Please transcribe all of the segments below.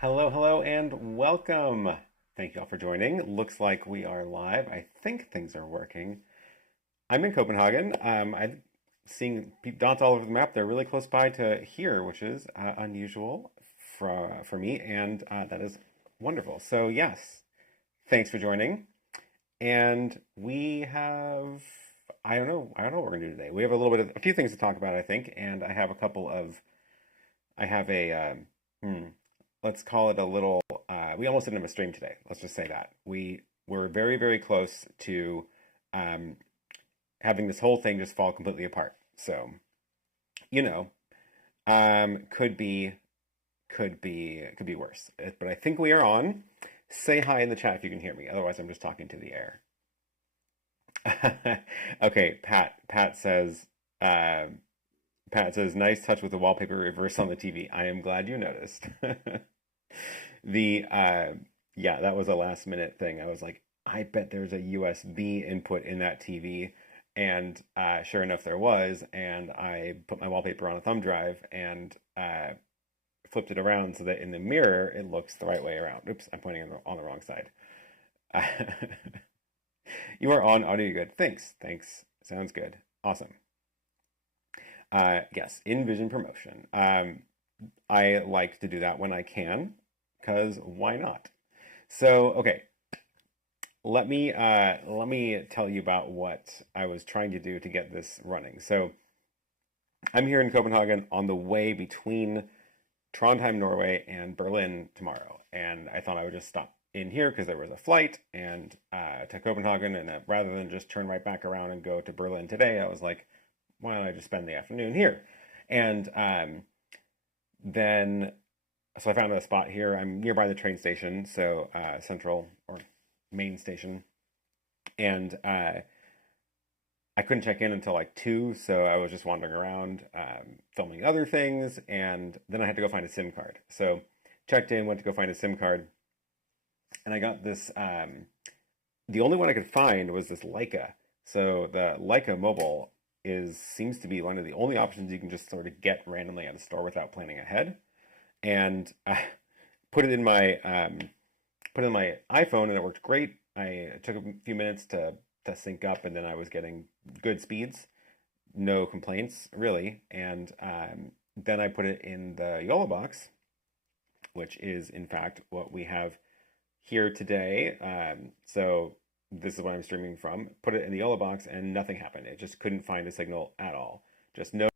Hello, hello, and welcome. Thank you all for joining. Looks like we are live. I think things are working. I'm in Copenhagen. I'm seeing dots all over the map. They're really close by to here, which is unusual for me, and that is wonderful. So yes, thanks for joining. And we have, I don't know what we're gonna do today. We have a few things to talk about, I think, and I have a couple of, I have a, hmm, let's call it a little, we almost didn't have a stream today. Let's just say that. We were very, very close to um, having this whole thing just fall completely apart. So, you know, could be, could be worse. But I think we are on. Say hi in the chat if you can hear me. Otherwise, I'm just talking to the air. Okay, uh, Pat says, nice touch with the wallpaper reverse on the TV. I am glad you noticed. The yeah, that was a last minute thing. I was like, I bet there's a USB input in that TV, and sure enough, there was. And I put my wallpaper on a thumb drive and flipped it around so that in the mirror it looks the right way around. Oops, I'm pointing on the wrong side. You are on audio good. Thanks. Thanks. Sounds good. Awesome. Yes, in vision promotion. I like to do that when I can, because why not? So, okay, let me tell you about what I was trying to do to get this running. So, I'm here in Copenhagen on the way between Trondheim, Norway, and Berlin tomorrow, and I thought I would just stop in here because there was a flight and to Copenhagen, and rather than just turn right back around and go to Berlin today, I was like, why don't I just spend the afternoon here? And then, so I found a spot here. I'm nearby the train station, so central or main station, and I couldn't check in until like 2, so I was just wandering around, filming other things, and then I had to go find a SIM card. So checked in, went to go find a SIM card, and I got this. The only one I could find was this Leica. So the Leica Mobile seems to be one of the only options you can just sort of get randomly at a store without planning ahead. And I put it in my iPhone, and it worked great. It took a few minutes to sync up, and then I was getting good speeds, no complaints really. And then I put it in the YoloBox, which is in fact what we have here today. So this is what I'm streaming from. Put it in the YoloBox, and nothing happened. It just couldn't find a signal at all. Just no.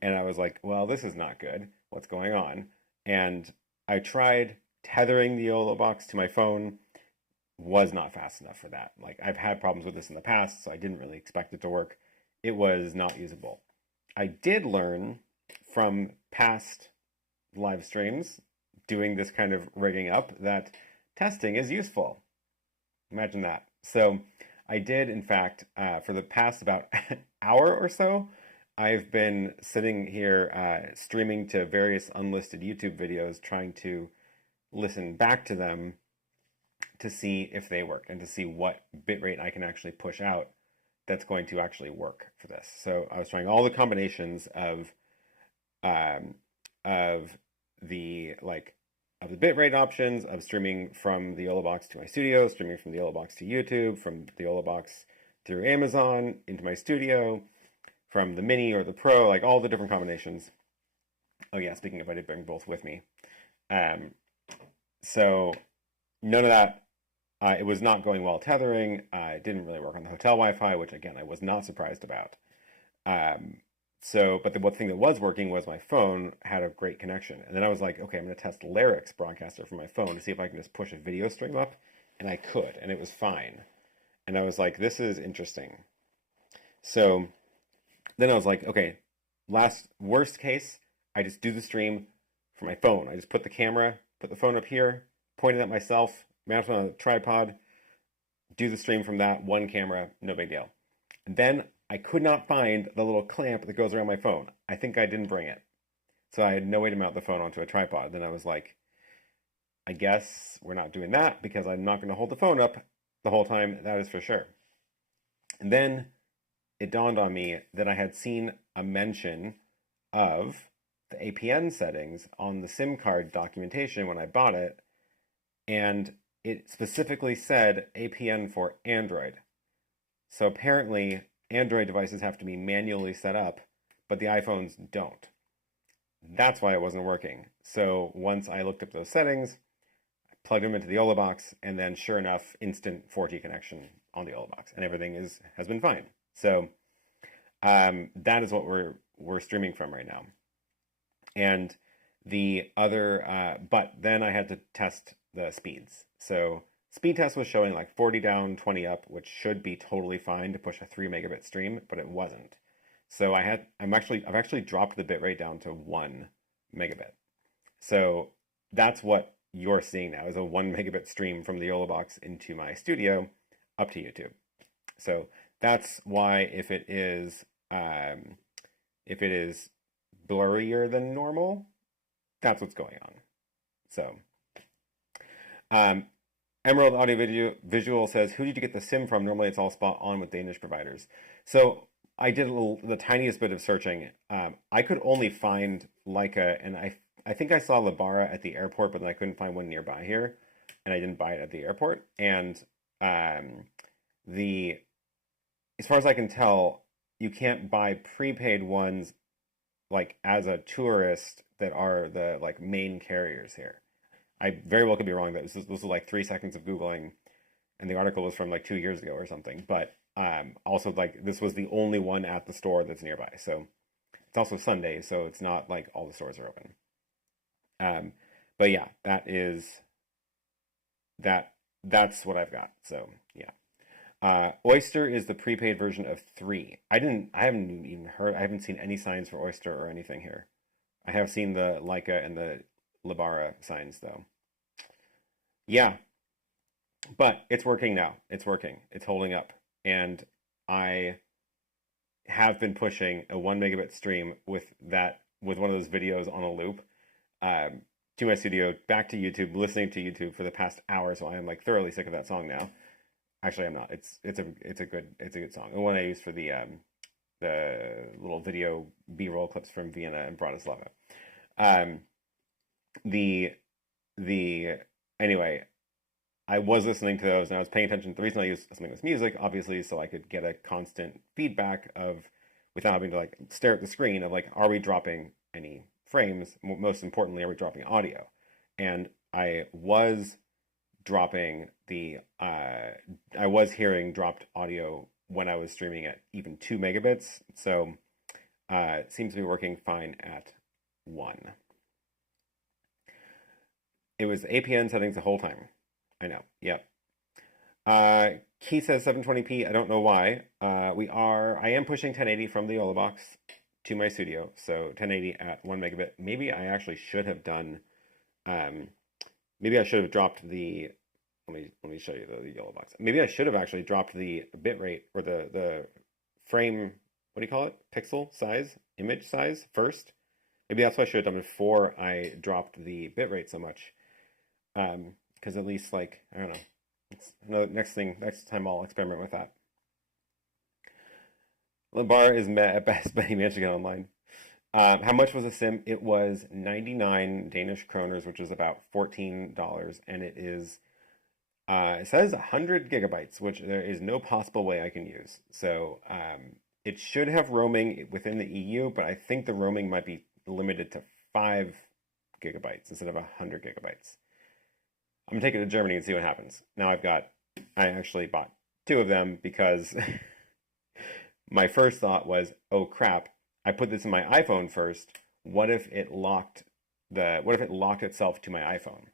And I was like, well, this is not good. What's going on? And I tried tethering the YoloBox to my phone. Was not fast enough for that. Like, I've had problems with this in the past, so I didn't really expect it to work. It was not usable. I did learn from past live streams doing this kind of rigging up that testing is useful. Imagine that. So I did, in fact, for the past about hour or so, I've been sitting here streaming to various unlisted YouTube videos, trying to listen back to them to see if they work and to see what bitrate I can actually push out that's going to actually work for this. So I was trying all the combinations of the of the bitrate options, of streaming from the YoloBox to my studio, streaming from the YoloBox to YouTube, from the YoloBox through Amazon into my studio, from the Mini or the Pro, like all the different combinations. Oh yeah, speaking of, I did bring both with me. So none of that, it was not going well tethering. It didn't really work on the hotel Wi-Fi, which again, I was not surprised about. But the one thing that was working was my phone had a great connection. And then I was like, okay, I'm going to test Larix Broadcaster from my phone to see if I can just push a video stream up. And I could, and it was fine. And I was like, this is interesting. So then I was like, okay, worst case, I just do the stream from my phone. I just put the phone up here, point it at myself, mount it on a tripod, do the stream from that one camera, no big deal. And then I could not find the little clamp that goes around my phone. I think I didn't bring it. So I had no way to mount the phone onto a tripod. Then I was like, I guess we're not doing that because I'm not going to hold the phone up the whole time, that is for sure. And then it dawned on me that I had seen a mention of the APN settings on the SIM card documentation when I bought it, and it specifically said APN for Android. So apparently Android devices have to be manually set up, but the iPhones don't. That's why it wasn't working. So once I looked up those settings, I plugged them into the YoloBox, and then sure enough, instant 4G connection on the YoloBox, and everything has been fine. So that is what we're streaming from right now. And the other, but then I had to test the speeds. So speed test was showing like 40 down, 20 up, which should be totally fine to push a 3 megabit stream, but it wasn't. So I've actually dropped the bitrate down to 1 megabit. So that's what you're seeing now, is a 1 megabit stream from the YoloBox into my studio up to YouTube. So that's why if it is blurrier than normal, that's what's going on. So Emerald Audio Visual says, who did you get the SIM from? Normally it's all spot on with Danish providers. So I did the tiniest bit of searching. I could only find Leica, and I think I saw Lebara at the airport, but then I couldn't find one nearby here, and I didn't buy it at the airport. And as far as I can tell, you can't buy prepaid ones like as a tourist that are the like main carriers here. I very well could be wrong. That this was like 3 seconds of Googling, and the article was from like 2 years ago or something. But also like this was the only one at the store that's nearby. So it's also Sunday, so it's not like all the stores are open. But yeah, that's what I've got. So yeah. Oyster is the prepaid version of 3. I haven't seen any signs for Oyster or anything here. I have seen the Leica and the Lebara signs though. Yeah, but it's working now. It's working. It's holding up. And I have been pushing a 1 megabit stream with one of those videos on a loop to my studio, back to YouTube, listening to YouTube for the past hour. So I am like thoroughly sick of that song now. Actually, I'm not. It's a good song. The one I used for the little video B-roll clips from Vienna and Bratislava. Anyway, I was listening to those and I was paying attention. The reason I used something with music, obviously, so I could get a constant feedback without having to like stare at the screen of like, are we dropping any frames? Most importantly, are we dropping audio? And I was dropping I was hearing dropped audio when I was streaming at even 2 megabits. So it seems to be working fine at 1. It was APN settings the whole time. I know. Yep. Key says 720p. I don't know why. I am pushing 1080 from the YoloBox to my studio. So 1080 at 1 megabit. Maybe I actually should have done. Maybe I should have dropped the. Let me show you the YoloBox. Maybe I should have actually dropped the bitrate or the frame. What do you call it? Pixel size, image size first. Maybe that's what I should have done before I dropped the bitrate so much. Because at least like I don't know. Next time I'll experiment with that. Lebar is met at best, but he managed to get online. How much was a SIM? It was 99 Danish kroners, which is about $14, and it is. It says 100 gigabytes, which there is no possible way I can use. So it should have roaming within the EU, but I think the roaming might be limited to 5 gigabytes instead of 100 gigabytes. I'm gonna take it to Germany and see what happens. Now I actually bought 2 of them because my first thought was, oh crap, I put this in my iPhone first. What if it locked itself to my iPhone?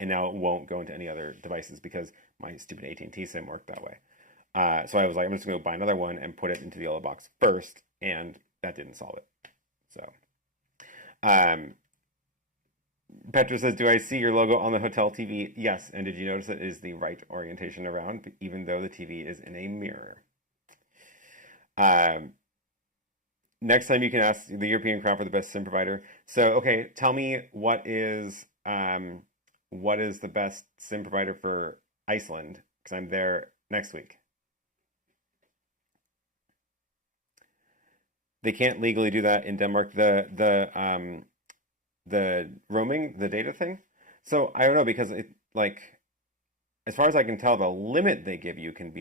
And now it won't go into any other devices because my stupid AT&T SIM worked that way. So I was like, I'm just going to buy another one and put it into the YoloBox first, and that didn't solve it. So, Petra says, do I see your logo on the hotel TV? Yes, and did you notice it is the right orientation around, even though the TV is in a mirror? Next time you can ask the European crowd for the best SIM provider. So, okay, tell me what is the best SIM provider for Iceland, because I'm there next week. They can't legally do that in Denmark. The roaming, the data thing. So I don't know because it like as far as I can tell, the limit they give you can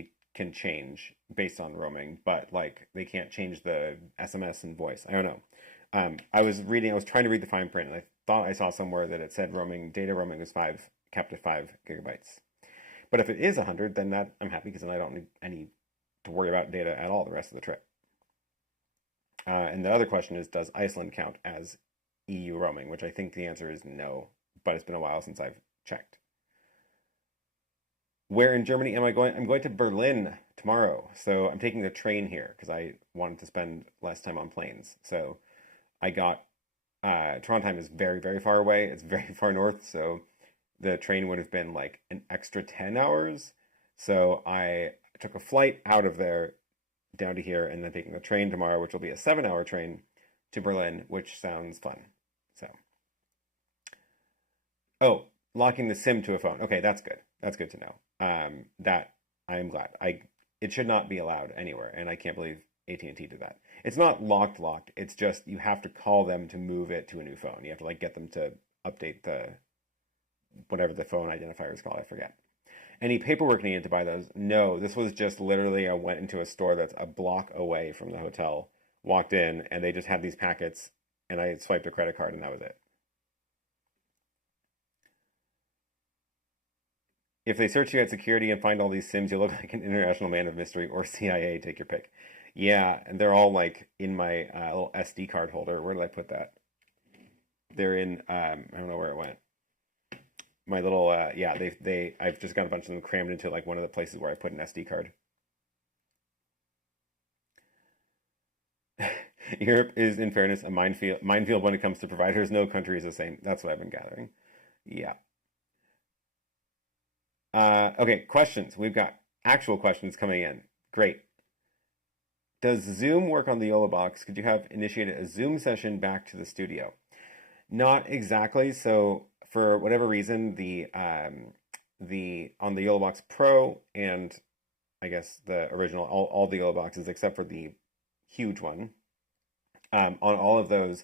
change based on roaming, but like they can't change the SMS and voice. I don't know. I was trying to read the fine print, and I thought I saw somewhere that it said data roaming was capped at 5 GB. But if it is 100, then I'm happy because then I need to worry about data at all the rest of the trip. And the other question is, does Iceland count as EU roaming? Which I think the answer is no, but it's been a while since I've checked. Where in Germany am I going? I'm going to Berlin tomorrow. So I'm taking the train here because I wanted to spend less time on planes. So I got, Trondheim is very, very far away. It's very far north. So the train would have been like an extra 10 hours. So I took a flight out of there down to here and then taking the train tomorrow, which will be a 7-hour train to Berlin, which sounds fun. So, oh, locking the SIM to a phone. Okay, that's good. That's good to know. That I am glad. It should not be allowed anywhere, and I can't believe AT&T did that. It's not locked. It's just you have to call them to move it to a new phone. You have to like get them to update whatever the phone identifier is called. I forget. Any paperwork needed to buy those? No, this was just literally I went into a store that's a block away from the hotel, walked in, and they just had these packets, and I swiped a credit card, and that was it. If they search you at security and find all these SIMs, you look like an international man of mystery or CIA, take your pick. Yeah, and they're all like in my little SD card holder. Where did I put that? They're in, I don't know where it went. My little, yeah, I've just got a bunch of them crammed into like one of the places where I put an SD card. Europe is, in fairness, a minefield when it comes to providers. No country is the same. That's what I've been gathering. Yeah. Okay, questions. We've got actual questions coming in. Great. Does Zoom work on the YoloBox? Could you have initiated a Zoom session back to the studio? Not exactly. So for whatever reason, on the YoloBox Pro and I guess the original, all the YoloBoxes except for the huge one, on all of those,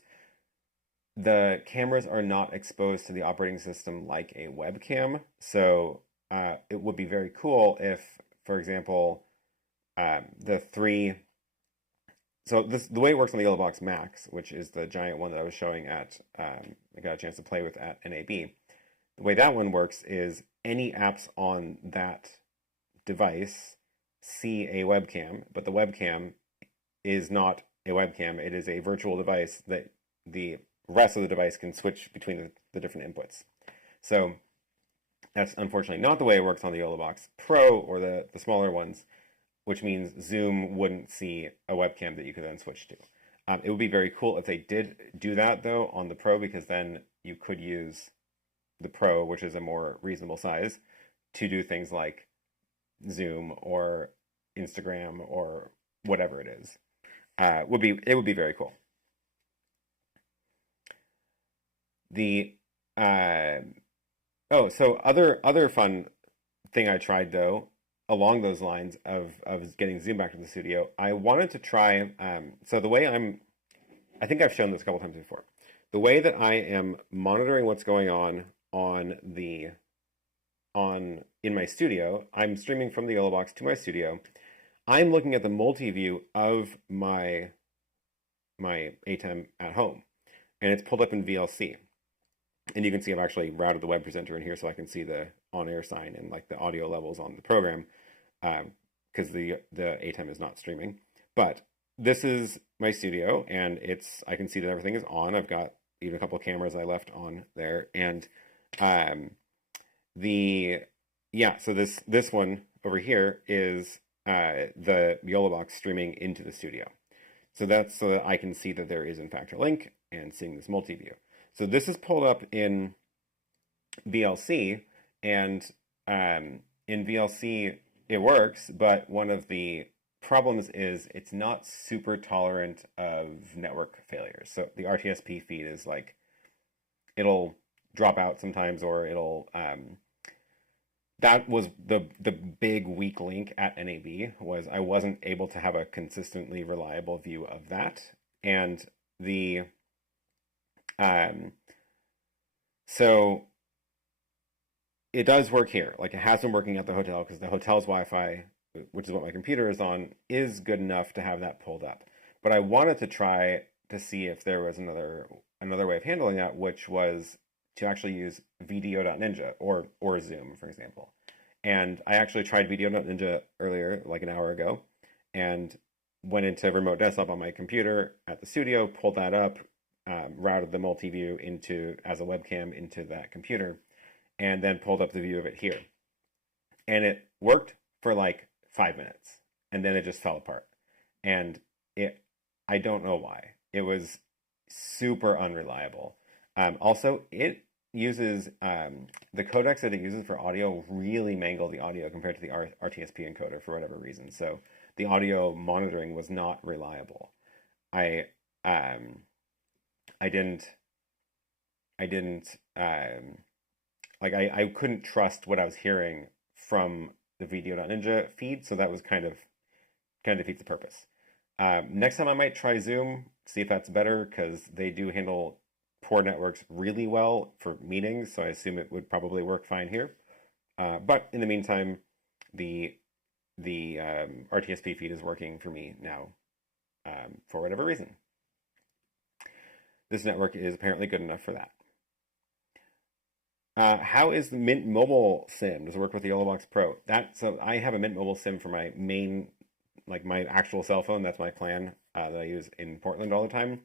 the cameras are not exposed to the operating system like a webcam. So it would be very cool if, for example, so the way it works on the YoloBox Max, which is the giant one that I was showing at, I got a chance to play with at NAB. The way that one works is any apps on that device see a webcam, but the webcam is not a webcam. It is a virtual device that the rest of the device can switch between the different inputs. So that's unfortunately not the way it works on the YoloBox Pro or the smaller ones, which means Zoom wouldn't see a webcam that you could then switch to. It would be very cool if they did do that, though, on the Pro, because then you could use the Pro, which is a more reasonable size, to do things like Zoom or Instagram or whatever it is. It would be very cool. So other fun thing I tried, though, along those lines of getting Zoom back to the studio, I wanted to try, so the way I think I've shown this a couple times before. The way that I am monitoring what's going on in my studio, I'm streaming from the YoloBox to my studio. I'm looking at the multi-view of my ATEM at home, and it's pulled up in VLC. And you can see I've actually routed the web presenter in here so I can see the on-air sign and like the audio levels on the program, because the ATEM is not streaming. But this is my studio, and I can see that everything is on. I've got even a couple of cameras I left on there, and so this one over here is the YoloBox streaming into the studio. So that's so that I can see that there is in fact a link and seeing this multi-view. So this is pulled up in VLC, and in VLC it works, but one of the problems is it's not super tolerant of network failures. So the RTSP feed is like, it'll drop out sometimes, or it'll, that was the big weak link at NAB, was I wasn't able to have a consistently reliable view of that. And the so it does work here. Like, it has been working at the hotel because the hotel's Wi-Fi, which is what my computer is on, is good enough to have that pulled up. But I wanted to try to see if there was another way of handling that, which was to actually use video.ninja or Zoom, for example. And I actually tried video.ninja earlier, like an hour ago, and went into remote desktop on my computer at the studio, pulled that up, routed the multi-view into as a webcam into that computer, and then pulled up the view of it here. And it worked for like 5 minutes, and then it just fell apart. And I don't know why. It was super unreliable. Also, it uses the codecs that it uses for audio really mangle the audio compared to the RTSP encoder for whatever reason. So the audio monitoring was not reliable. I didn't couldn't trust what I was hearing from the video.ninja feed, so that was kind of defeats the purpose. Next time I might try Zoom, see if that's better, because they do handle poor networks really well for meetings, so I assume it would probably work fine here. But in the meantime, the RTSP feed is working for me now, for whatever reason. This network is apparently good enough for that. How is the Mint Mobile SIM? Does it work with the YoloBox Pro? So I have a Mint Mobile SIM for my main, like my actual cell phone. That's my plan that I use in Portland all the time,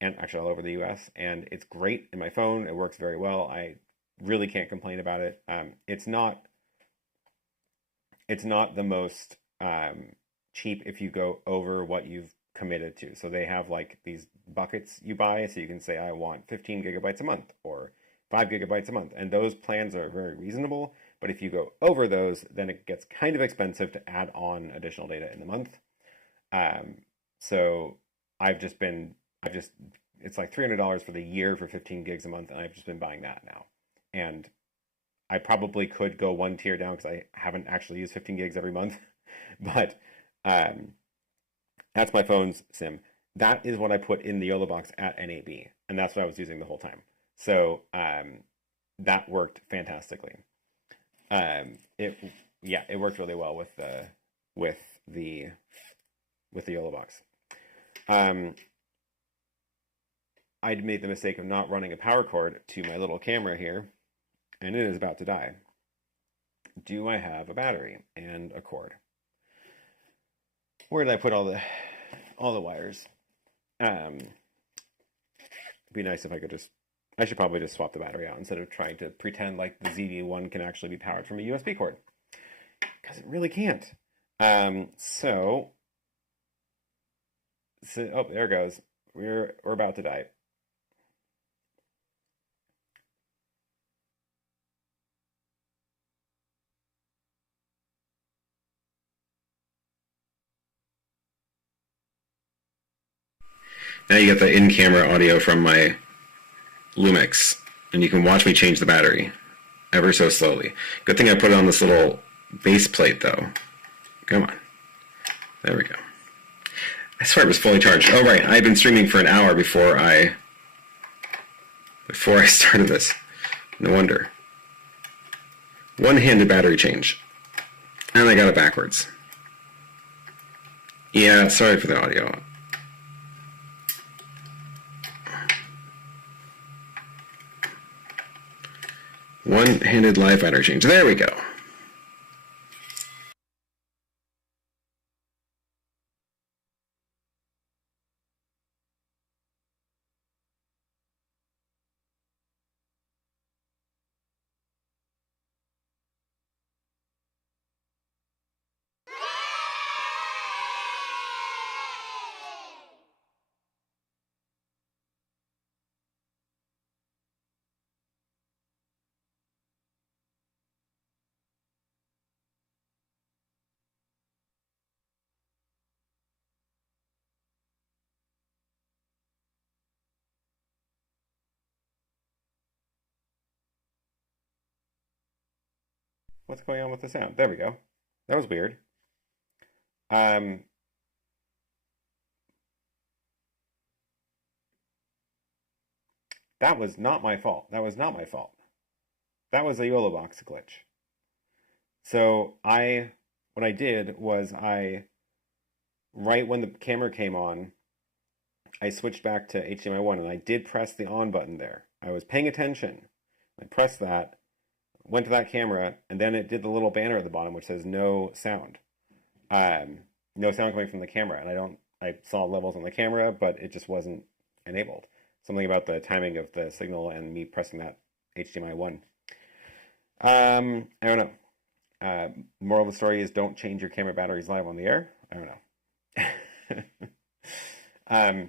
and actually all over the US. And it's great in my phone. It works very well. I really can't complain about it. It's not the most cheap if you go over what you've committed to. So they have like these buckets you buy, so you can say I want 15 gigabytes a month or 5 gigabytes a month, and those plans are very reasonable. But if you go over those, then it gets kind of expensive to add on additional data in the month. So it's like $300 for the year for 15 gigs a month, and I've just been buying that now. And I probably could go one tier down because I haven't actually used 15 gigs every month, but that's my phone's SIM. That is what I put in the YoloBox at NAB, and that's what I was using the whole time. So that worked fantastically. It worked really well with the YoloBox. I'd made the mistake of not running a power cord to my little camera here, and it is about to die. Do I have a battery and a cord? Where did I put all the wires? It'd be nice if I could I should probably just swap the battery out instead of trying to pretend like the ZV-1 can actually be powered from a USB cord, because it really can't. So oh, there it goes. We're about to die. Now you get the in-camera audio from my Lumix, and you can watch me change the battery ever so slowly. Good thing I put it on this little base plate, though. Come on. There we go. I swear it was fully charged. Oh, right. I've been streaming for an hour before I started this. No wonder. One-handed battery change. And I got it backwards. Yeah, sorry for the audio. One-handed live battery change. There we go. What's going on with the sound? There we go. That was weird. That was not my fault. That was not my fault. That was a YoloBox glitch. So what I did was right when the camera came on, I switched back to HDMI 1 and I did press the on button there. I was paying attention. I pressed that, went to that camera, and then it did the little banner at the bottom which says no sound. No sound coming from the camera. And I saw levels on the camera, but it just wasn't enabled. Something about the timing of the signal and me pressing that HDMI 1. I don't know. Moral of the story is don't change your camera batteries live on the air. I don't know.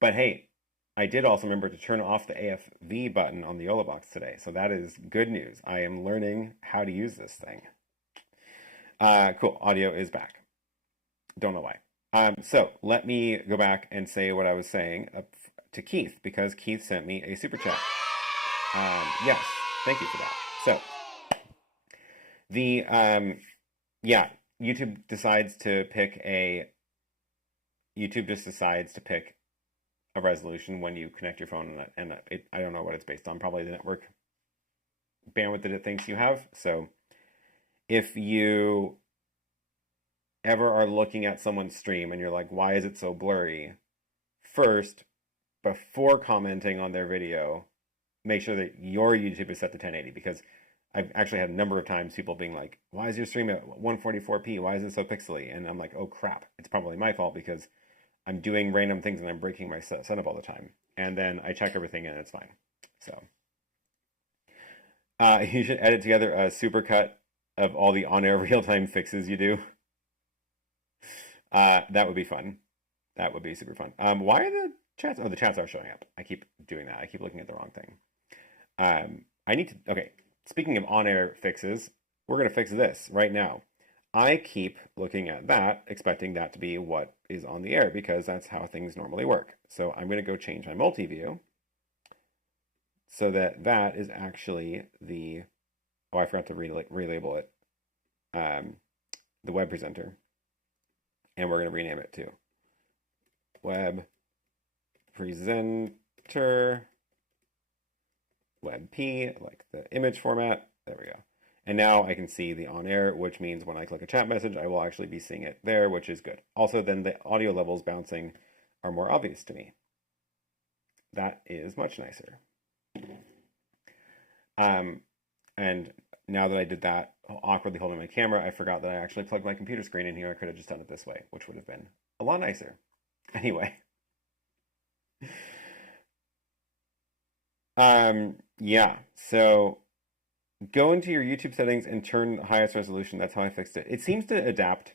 But hey, I did also remember to turn off the AFV button on the YoloBox today. So that is good news. I am learning how to use this thing. Cool. Audio is back. Don't know why. So let me go back and say what I was saying to Keith, because Keith sent me a super chat. Yes, thank you for that. So yeah, YouTube just decides to pick a resolution when you connect your phone, and I don't know what it's based on. Probably the network bandwidth that it thinks you have. So if you ever are looking at someone's stream and you're like, why is it so blurry? First, before commenting on their video, make sure that your YouTube is set to 1080, because I've actually had a number of times people being like, why is your stream at 144p? Why is it so pixely? And I'm like, oh crap, it's probably my fault because I'm doing random things and I'm breaking my setup all the time. And then I check everything and it's fine. So you should edit together a supercut of all the on-air real-time fixes you do. That would be fun. That would be super fun. Why are the chats? Oh, the chats are showing up. I keep doing that. I keep looking at the wrong thing. I need to, okay. Speaking of on-air fixes, we're going to fix this right now. I keep looking at that, expecting that to be what is on the air, because that's how things normally work. So I'm going to go change my multi-view so that that is actually the, oh, I forgot to relabel it, the web presenter. And we're going to rename it to web presenter WebP, like the image format. There we go. And now I can see the on air, which means when I click a chat message, I will actually be seeing it there, which is good. Also, then the audio levels bouncing are more obvious to me. That is much nicer. And now that I did that, awkwardly holding my camera, I forgot that I actually plugged my computer screen in here. I could have just done it this way, which would have been a lot nicer. Anyway. Yeah, so go into your YouTube settings and turn the highest resolution. That's how I fixed it. It seems to adapt.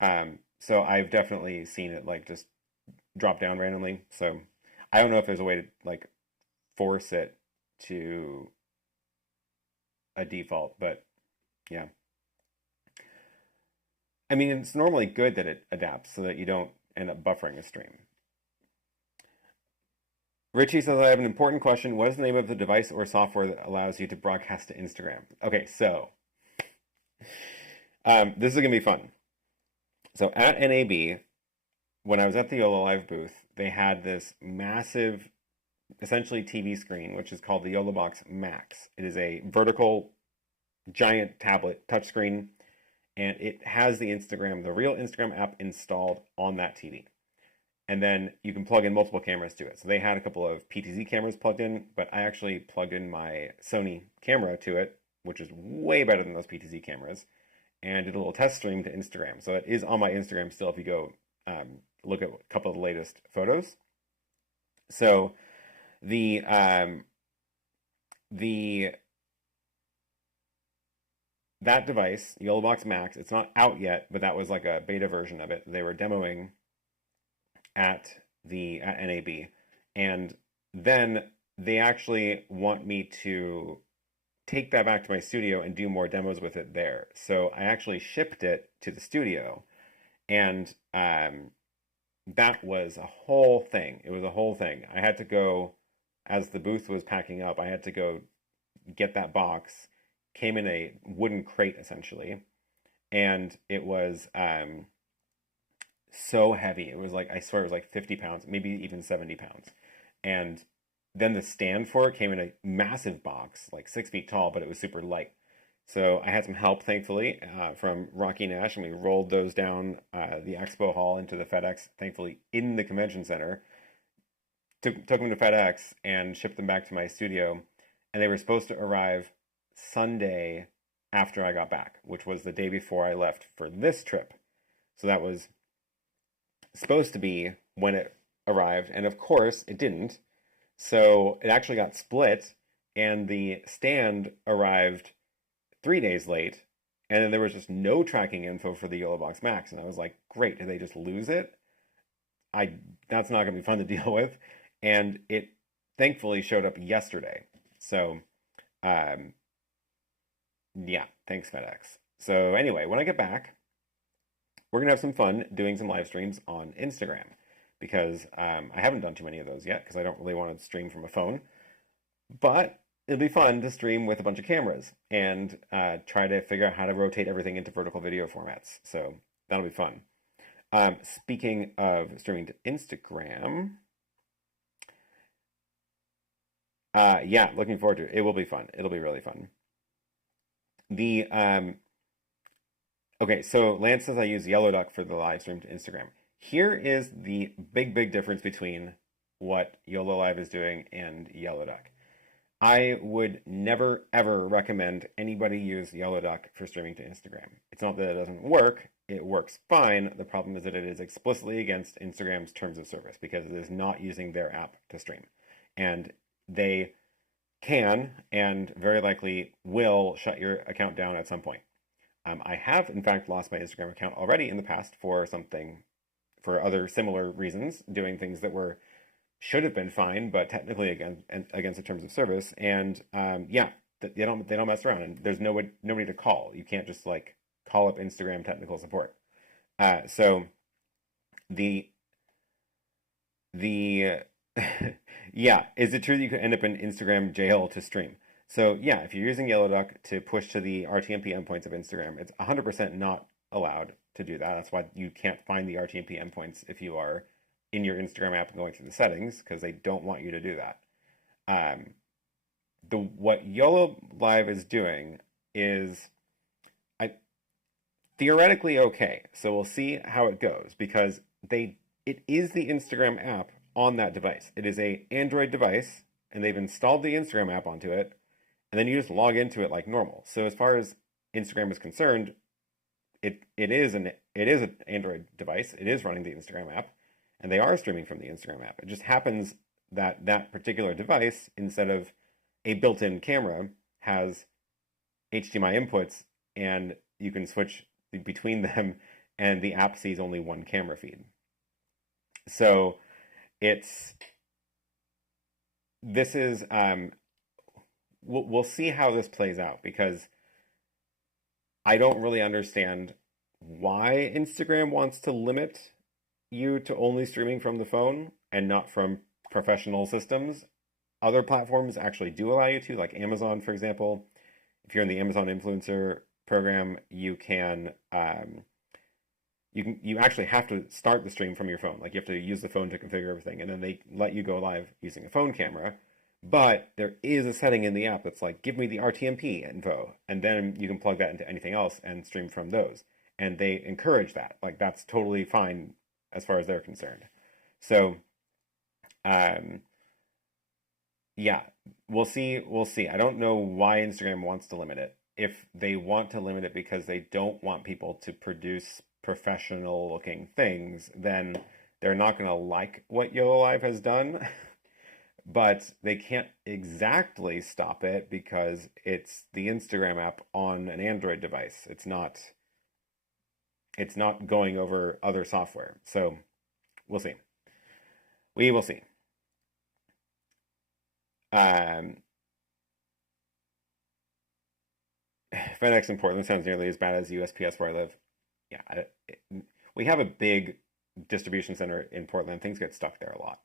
So I've definitely seen it like just drop down randomly. So I don't know if there's a way to like force it to a default, but yeah. I mean, it's normally good that it adapts so that you don't end up buffering the stream. Richie says, I have an important question. What is the name of the device or software that allows you to broadcast to Instagram? Okay, so this is going to be fun. So at NAB, when I was at the YOLO Live booth, they had this massive, essentially TV screen, which is called the YoloBox Max. It is a vertical, giant tablet touchscreen, and it has the real Instagram app installed on that TV. And then you can plug in multiple cameras to it. So they had a couple of PTZ cameras plugged in, but I actually plugged in my Sony camera to it, which is way better than those PTZ cameras, and did a little test stream to Instagram. So it is on my Instagram still if you go look at a couple of the latest photos. So that device, YoloBox Max, it's not out yet, but that was like a beta version of it. They were demoing at NAB, and then they actually want me to take that back to my studio and do more demos with it there. So I actually shipped it to the studio, and that was a whole thing. It was a whole thing. I had to go, as the booth was packing up, I had to go get that box. Came in a wooden crate essentially, and it was so heavy. It was like, I swear it was like 50 pounds, maybe even 70 pounds. And then the stand for it came in a massive box, like 6 feet tall, but it was super light. So I had some help, thankfully, from Rocky Nash, and we rolled those down the expo hall into the FedEx, thankfully, in the convention center. Took them to FedEx and shipped them back to my studio, and they were supposed to arrive Sunday after I got back, which was the day before I left for this trip. So that was supposed to be when it arrived, and of course it didn't. So it actually got split, and the stand arrived 3 days late, and then there was just no tracking info for the YoloBox Max, and I was like, great, did they just lose it? That's not going to be fun to deal with, and it thankfully showed up yesterday. So, yeah, thanks FedEx. So anyway, when I get back, we're going to have some fun doing some live streams on Instagram, because I haven't done too many of those yet because I don't really want to stream from a phone. But it'll be fun to stream with a bunch of cameras and try to figure out how to rotate everything into vertical video formats. So that'll be fun. Speaking of streaming to Instagram, yeah, looking forward to it. It will be fun. It'll be really fun. Okay, so Lance says I use YellowDuck for the live stream to Instagram. Here is the big difference between what YOLO Live is doing and YellowDuck. I would never, ever recommend anybody use YellowDuck for streaming to Instagram. It's not that it doesn't work. It works fine. The problem is that it is explicitly against Instagram's terms of service because it is not using their app to stream. And they can and very likely will shut your account down at some point. I have, in fact, lost my Instagram account already in the past for other similar reasons, doing things that should have been fine, but technically against the terms of service. And yeah, they don't mess around, and there's nobody to call. You can't just like call up Instagram technical support. So the yeah, is it true that you could end up in Instagram jail to stream? So yeah, if you're using YellowDuck to push to the RTMP endpoints of Instagram, it's 100% not allowed to do that. That's why you can't find the RTMP endpoints if you are in your Instagram app and going through the settings, because they don't want you to do that. What YOLO Live is doing is theoretically okay. So we'll see how it goes, because it is the Instagram app on that device. It is an Android device, and they've installed the Instagram app onto it, and then you just log into it like normal. So as far as Instagram is concerned, it is an Android device. It is running the Instagram app, and they are streaming from the Instagram app. It just happens that that particular device, instead of a built-in camera, has HDMI inputs, and you can switch between them, and the app sees only one camera feed. So we'll see how this plays out, because I don't really understand why Instagram wants to limit you to only streaming from the phone and not from professional systems. Other platforms actually do allow you to, like Amazon, for example. If you're in the Amazon influencer program, you actually have to start the stream from your phone. Like, you have to use the phone to configure everything, and then they let you go live using a phone camera. But there is a setting in the app that's like, give me the RTMP info, and then you can plug that into anything else and stream from those. And they encourage that. Like, that's totally fine as far as they're concerned. So, yeah, we'll see. I don't know why Instagram wants to limit it. If they want to limit it because they don't want people to produce professional looking things, then they're not going to like what YOLO Live has done. But they can't exactly stop it because it's the Instagram app on an Android device. It's not going over other software. So we'll see. We will see. FedEx in Portland sounds nearly as bad as USPS where I live. Yeah, we have a big distribution center in Portland. Things get stuck there a lot.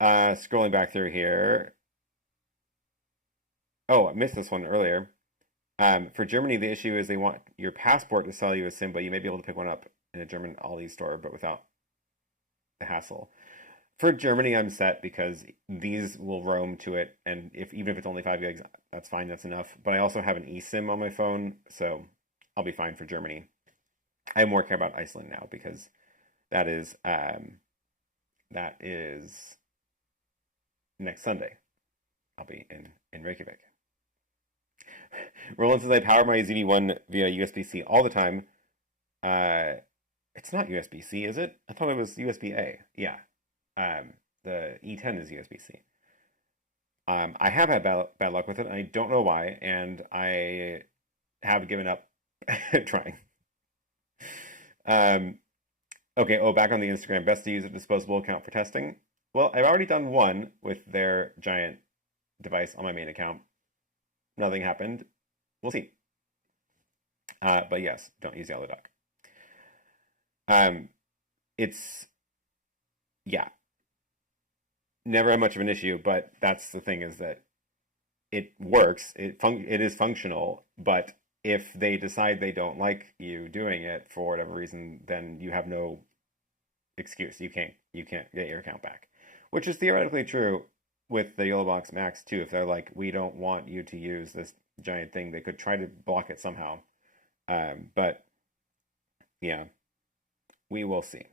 Scrolling back through here. Oh, I missed this one earlier. For Germany, the issue is they want your passport to sell you a SIM, but you may be able to pick one up in a German Aldi store, but without the hassle. For Germany, I'm set because these will roam to it, and even if it's only 5 gigs, that's fine, that's enough. But I also have an eSIM on my phone, so I'll be fine for Germany. I more care about Iceland now because that is next Sunday. I'll be in Reykjavik. Roland says I power my ZV-1 via USB-C all the time. It's not USB-C, is it? I thought it was USB-A. Yeah. The E10 is USB-C. I have had bad luck with it. I don't know why, and I have given up trying. Okay, back on the Instagram. Best to use a disposable account for testing. Well, I've already done one with their giant device on my main account. Nothing happened. We'll see. But yes, don't use YoloDoc. Yeah, never had much of an issue, but that's the thing, is that it works. It is functional, but if they decide they don't like you doing it for whatever reason, then you have no excuse. You can't get your account back, which is theoretically true with the YoloBox Max too. If they're like, we don't want you to use this giant thing, they could try to block it somehow. But yeah, we will see.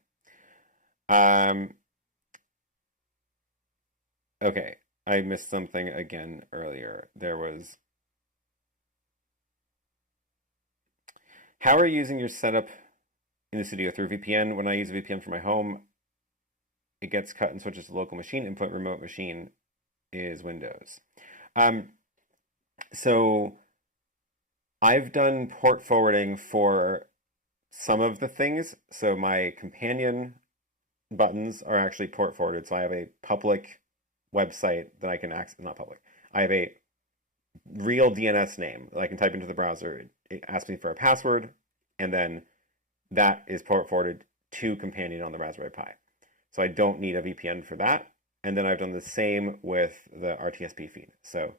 Okay, I missed something again earlier. There was, how are you using your setup in the studio? Through VPN. When I use a VPN for my home, it gets cut and switches to local machine input. Remote machine is Windows. So I've done port forwarding for some of the things. So my companion buttons are actually port forwarded. So I have a public website that I can access. Not public. I have a real DNS name that I can type into the browser. It asks me for a password, and then that is port forwarded to companion on the Raspberry Pi. So I don't need a VPN for that. And then I've done the same with the RTSP feed. So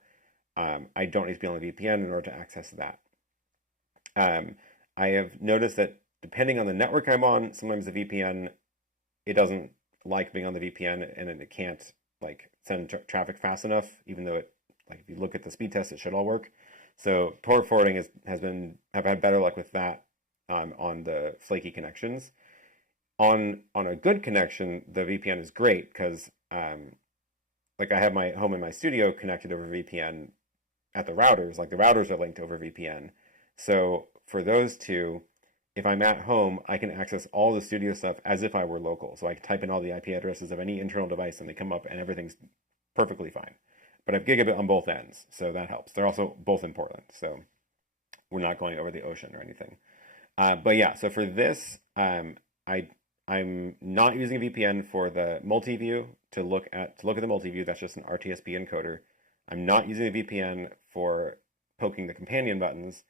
I don't need to be on the VPN in order to access that. I have noticed that depending on the network I'm on, sometimes the VPN, it doesn't like being on the VPN, and it can't like send traffic fast enough, even though it, like, if you look at the speed test, it should all work. So port forwarding have had better luck with that on the flaky connections. On a good connection, the VPN is great because like I have my home and my studio connected over VPN at the routers. Like the routers are linked over VPN. So for those two, if I'm at home, I can access all the studio stuff as if I were local. So I can type in all the IP addresses of any internal device and they come up and everything's perfectly fine. But I have gigabit on both ends, so that helps. They're also both in Portland, so we're not going over the ocean or anything. But yeah, so for this, I'm not using a VPN for the multi-view to look at the multi-view. That's just an RTSP encoder. I'm not using a VPN for poking the companion buttons.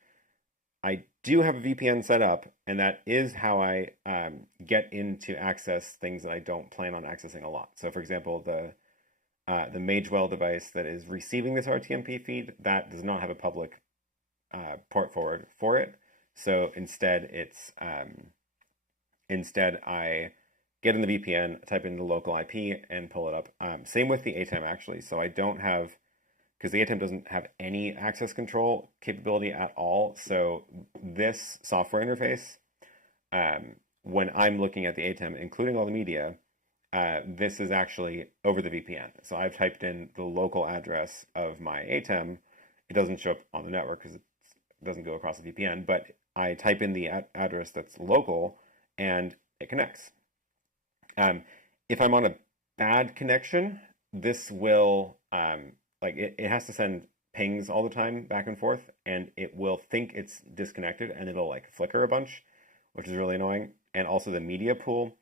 I do have a VPN set up, and that is how I get in to access things that I don't plan on accessing a lot. So for example, the Magewell device that is receiving this RTMP feed, that does not have a public port forward for it. So instead, I get in the VPN, type in the local IP, and pull it up. Same with the ATEM, actually. So I don't have, because the ATEM doesn't have any access control capability at all. So this software interface, when I'm looking at the ATEM, including all the media, this is actually over the VPN. So I've typed in the local address of my ATEM. It doesn't show up on the network because it doesn't go across the VPN, but I type in the address that's local and it connects. If I'm on a bad connection, this will, it has to send pings all the time back and forth, and it will think it's disconnected and it'll like flicker a bunch, which is really annoying. And also the media pool,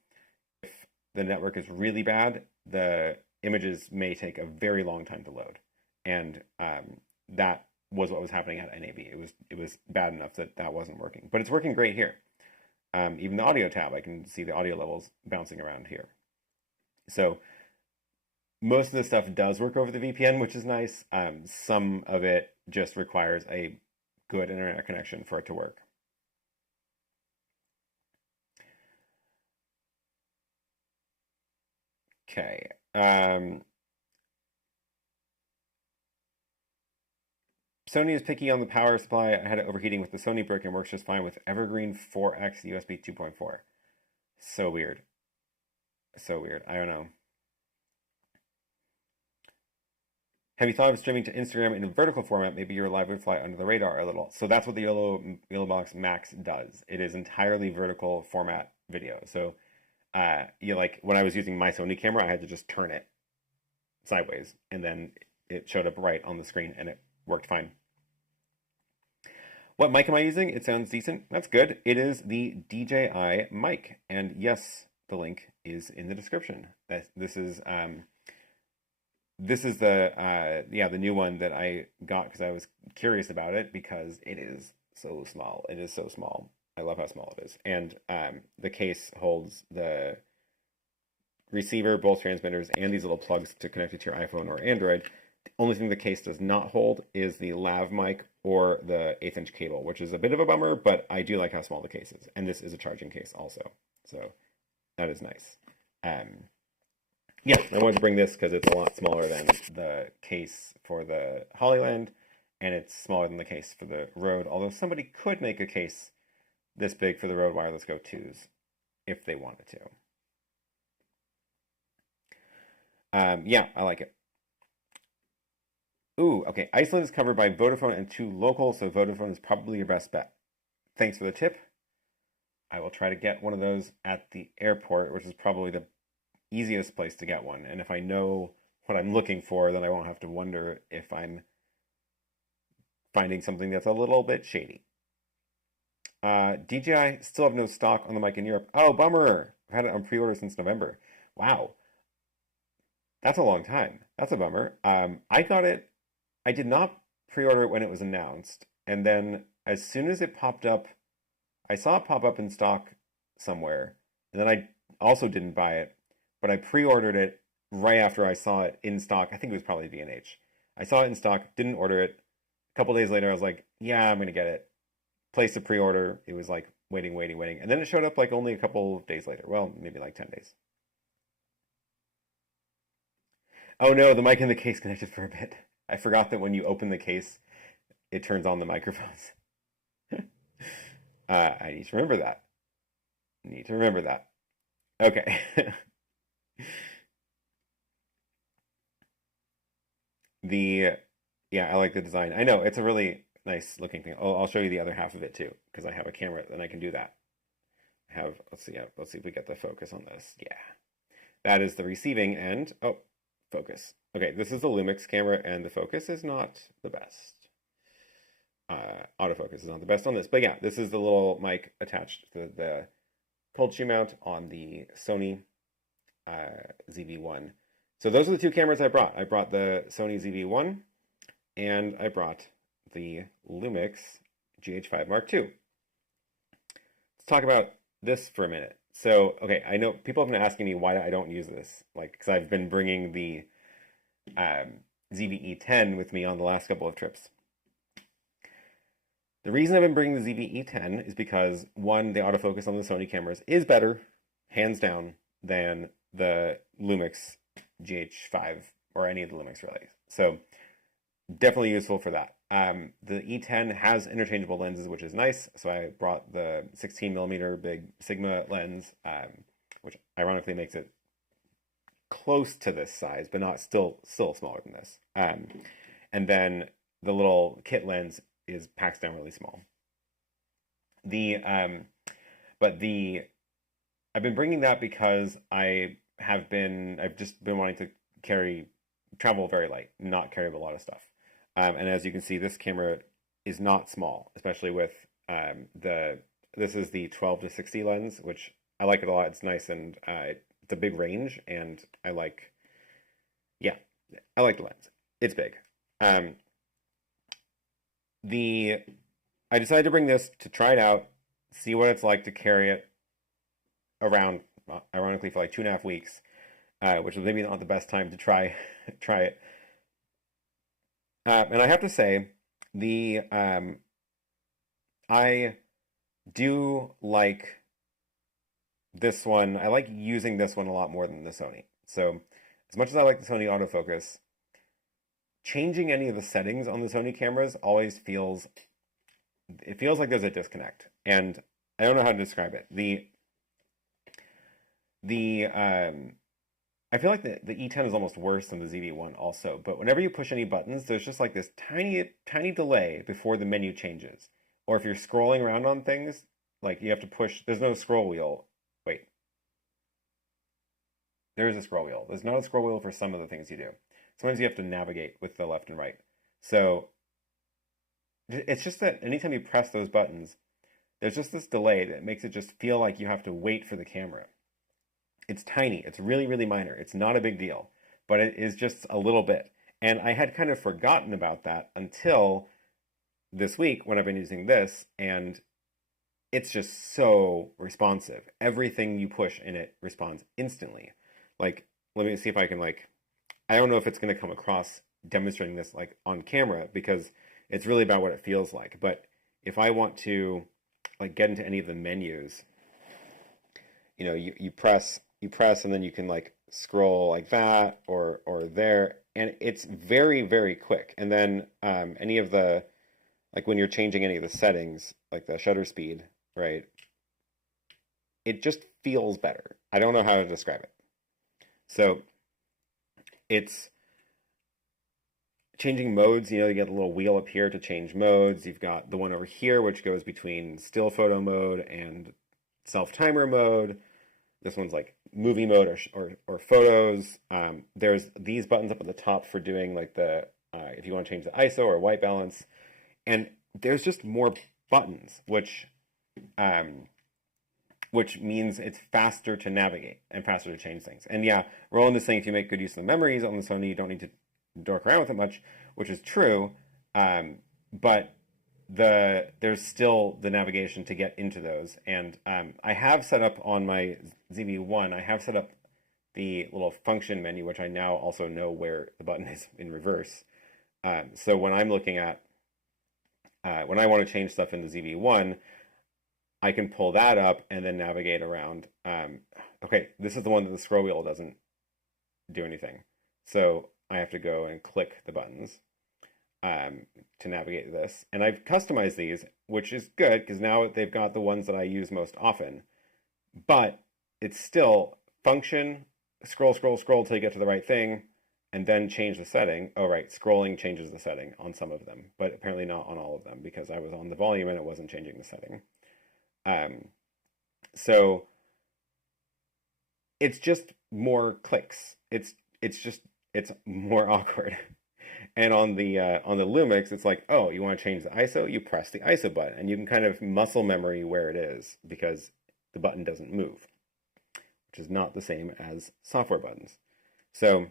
if the network is really bad, the images may take a very long time to load. And that was what was happening at NAB. It was bad enough that wasn't working, but it's working great here. Even the audio tab, I can see the audio levels bouncing around here. So most of the stuff does work over the VPN, which is nice. Some of it just requires a good internet connection for it to work. Okay. Sony is picky on the power supply. I had it overheating with the Sony brick and works just fine with Evergreen 4X USB 2.4. So weird. So weird. I don't know. Have you thought of streaming to Instagram in a vertical format? Maybe your live would fly under the radar a little. So that's what the YoloBox Max does. It is entirely vertical format video. So you like when I was using my Sony camera, I had to just turn it sideways, and then it showed up right on the screen, and it worked fine. What mic am I using? It sounds decent. That's good. It is the DJI Mic, and yes, the link is in the description. This is the new one that I got because I was curious about it because it is so small. It is so small. I love how small it is. And the case holds the receiver, both transmitters, and these little plugs to connect it to your iPhone or Android. The only thing the case does not hold is the lav mic or the 1/8 inch cable, which is a bit of a bummer, but I do like how small the case is. And this is a charging case also. So that is nice. Yeah, I wanted to bring this because it's a lot smaller than the case for the Hollyland, and it's smaller than the case for the Rode, although somebody could make a case this big for the Rode Wireless Go 2s if they wanted to. Yeah, I like it. Ooh, okay. Iceland is covered by Vodafone and 2 local, so Vodafone is probably your best bet. Thanks for the tip. I will try to get one of those at the airport, which is probably the easiest place to get one. And if I know what I'm looking for, then I won't have to wonder if I'm finding something that's a little bit shady. DJI still have no stock on the mic in Europe. Oh, bummer. I've had it on pre-order since November. Wow. That's a long time. That's a bummer. I got it. I did not pre-order it when it was announced. And then as soon as it popped up, I saw it pop up in stock somewhere. And then I also didn't buy it, but I pre-ordered it right after I saw it in stock. I think it was probably B&H. I saw it in stock, didn't order it. A couple days later, I was like, yeah, I'm going to get it. Placed a pre-order. It was like waiting. And then it showed up like only a couple days later. Well, maybe like 10 days. Oh no, the mic in the case connected for a bit. I forgot that when you open the case, it turns on the microphones. I need to remember that. Okay. Yeah, I like the design. I know, it's a really nice looking thing. I'll show you the other half of it too, because I have a camera and I can do that. Let's see if we get the focus on this. Yeah. That is the receiving end. Oh, focus. Okay, this is the Lumix camera, and the focus is not the best. Autofocus is not the best on this, but yeah, this is the little mic attached to the cold shoe mount on the Sony ZV-1. So those are the 2 cameras I brought. I brought the Sony ZV-1, and I brought the Lumix GH5 Mark II. Let's talk about this for a minute. So, okay, I know people have been asking me why I don't use this, like, because I've been bringing the ZV-E10 with me on the last couple of trips. The reason I've been bringing the ZV-E10 is because, one, the autofocus on the Sony cameras is better, hands down, than the Lumix GH5 or any of the Lumix really. So, definitely useful for that. The E10 has interchangeable lenses, which is nice. So I brought the 16mm big Sigma lens, which ironically makes it close to this size, but not still smaller than this. And then the little kit lens packs down really small. I've been bringing that because I've just been wanting to travel very light, not carry a lot of stuff. And as you can see, this camera is not small, especially with this is the 12-60 lens, which I like it a lot. It's nice, and it's a big range, and I like the lens. It's big. I decided to bring this to try it out, see what it's like to carry it around, ironically, for like 2.5 weeks, which was maybe not the best time to try it. And I have to say, I do like this one. I like using this one a lot more than the Sony. So as much as I like the Sony autofocus, changing any of the settings on the Sony cameras always feels like there's a disconnect. And I don't know how to describe it. I feel like the E10 is almost worse than the ZV-1 also, but whenever you push any buttons, there's just like this tiny delay before the menu changes. Or if you're scrolling around on things, like you have to push, there's no scroll wheel. Wait. There is a scroll wheel. There's not a scroll wheel for some of the things you do. Sometimes you have to navigate with the left and right. So it's just that anytime you press those buttons, there's just this delay that makes it just feel like you have to wait for the camera. It's tiny. It's really, really minor. It's not a big deal, but it is just a little bit. And I had kind of forgotten about that until this week when I've been using this, and it's just so responsive. Everything you push in it responds instantly. Like, let me see if I can, like, I don't know if it's going to come across demonstrating this like on camera because it's really about what it feels like. But if I want to like get into any of the menus, you know, you press and then you can like scroll like that or there, and it's very, very quick. And then any of the, like when you're changing any of the settings, like the shutter speed, right? It just feels better. I don't know how to describe it. So it's changing modes. You know, you get a little wheel up here to change modes. You've got the one over here, which goes between still photo mode and self-timer mode. This one's like movie mode or photos. There's these buttons up at the top for doing like the, if you want to change the ISO or white balance. And there's just more buttons, which means it's faster to navigate and faster to change things. And yeah, Roland is saying if you make good use of the memories on the Sony, you don't need to dork around with it much, which is true. But there's still the navigation to get into those. And I have set up on my ZV-1, I have set up the little function menu, which I now also know where the button is in reverse. So when I'm looking at, when I want to change stuff in the ZV-1, I can pull that up and then navigate around. Okay, this is the one that the scroll wheel doesn't do anything. So I have to go and click the buttons to navigate this. And I've customized these, which is good because now they've got the ones that I use most often. But it's still function, scroll till you get to the right thing, and then change the setting. Oh, right, scrolling changes the setting on some of them, but apparently not on all of them because I was on the volume and it wasn't changing the setting. So it's just more clicks. It's more awkward. And on the Lumix, it's like, oh, you want to change the ISO? You press the ISO button, and you can kind of muscle memory where it is because the button doesn't move, which is not the same as software buttons. So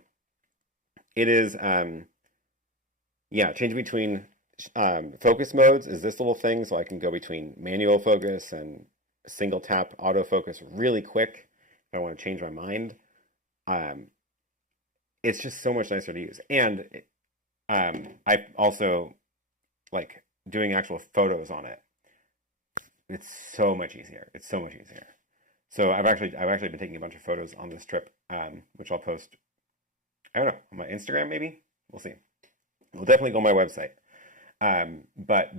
it is, yeah, changing between focus modes is this little thing, so I can go between manual focus and single tap autofocus really quick if I want to change my mind. It's just so much nicer to use. And I also like doing actual photos on it. It's so much easier. It's so much easier. So I've actually been taking a bunch of photos on this trip, which I'll post, I don't know, on my Instagram maybe? We'll see. We'll definitely go on my website. But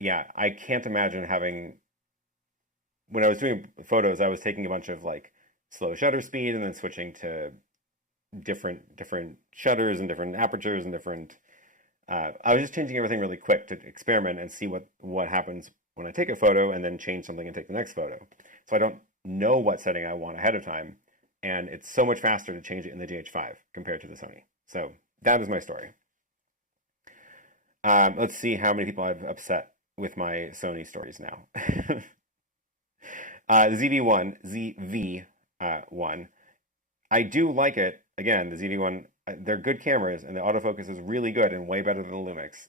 yeah, I can't imagine having, when I was doing photos, I was taking a bunch of like slow shutter speed and then switching to different shutters and different apertures and different, I was just changing everything really quick to experiment and see what happens when I take a photo and then change something and take the next photo. So I don't know what setting I want ahead of time. And it's so much faster to change it in the GH5 compared to the Sony. So that is my story. Let's see how many people I've upset with my Sony stories now. ZV-1, ZV-1. I do like it. Again, the ZV-1, they're good cameras, and the autofocus is really good and way better than the Lumix.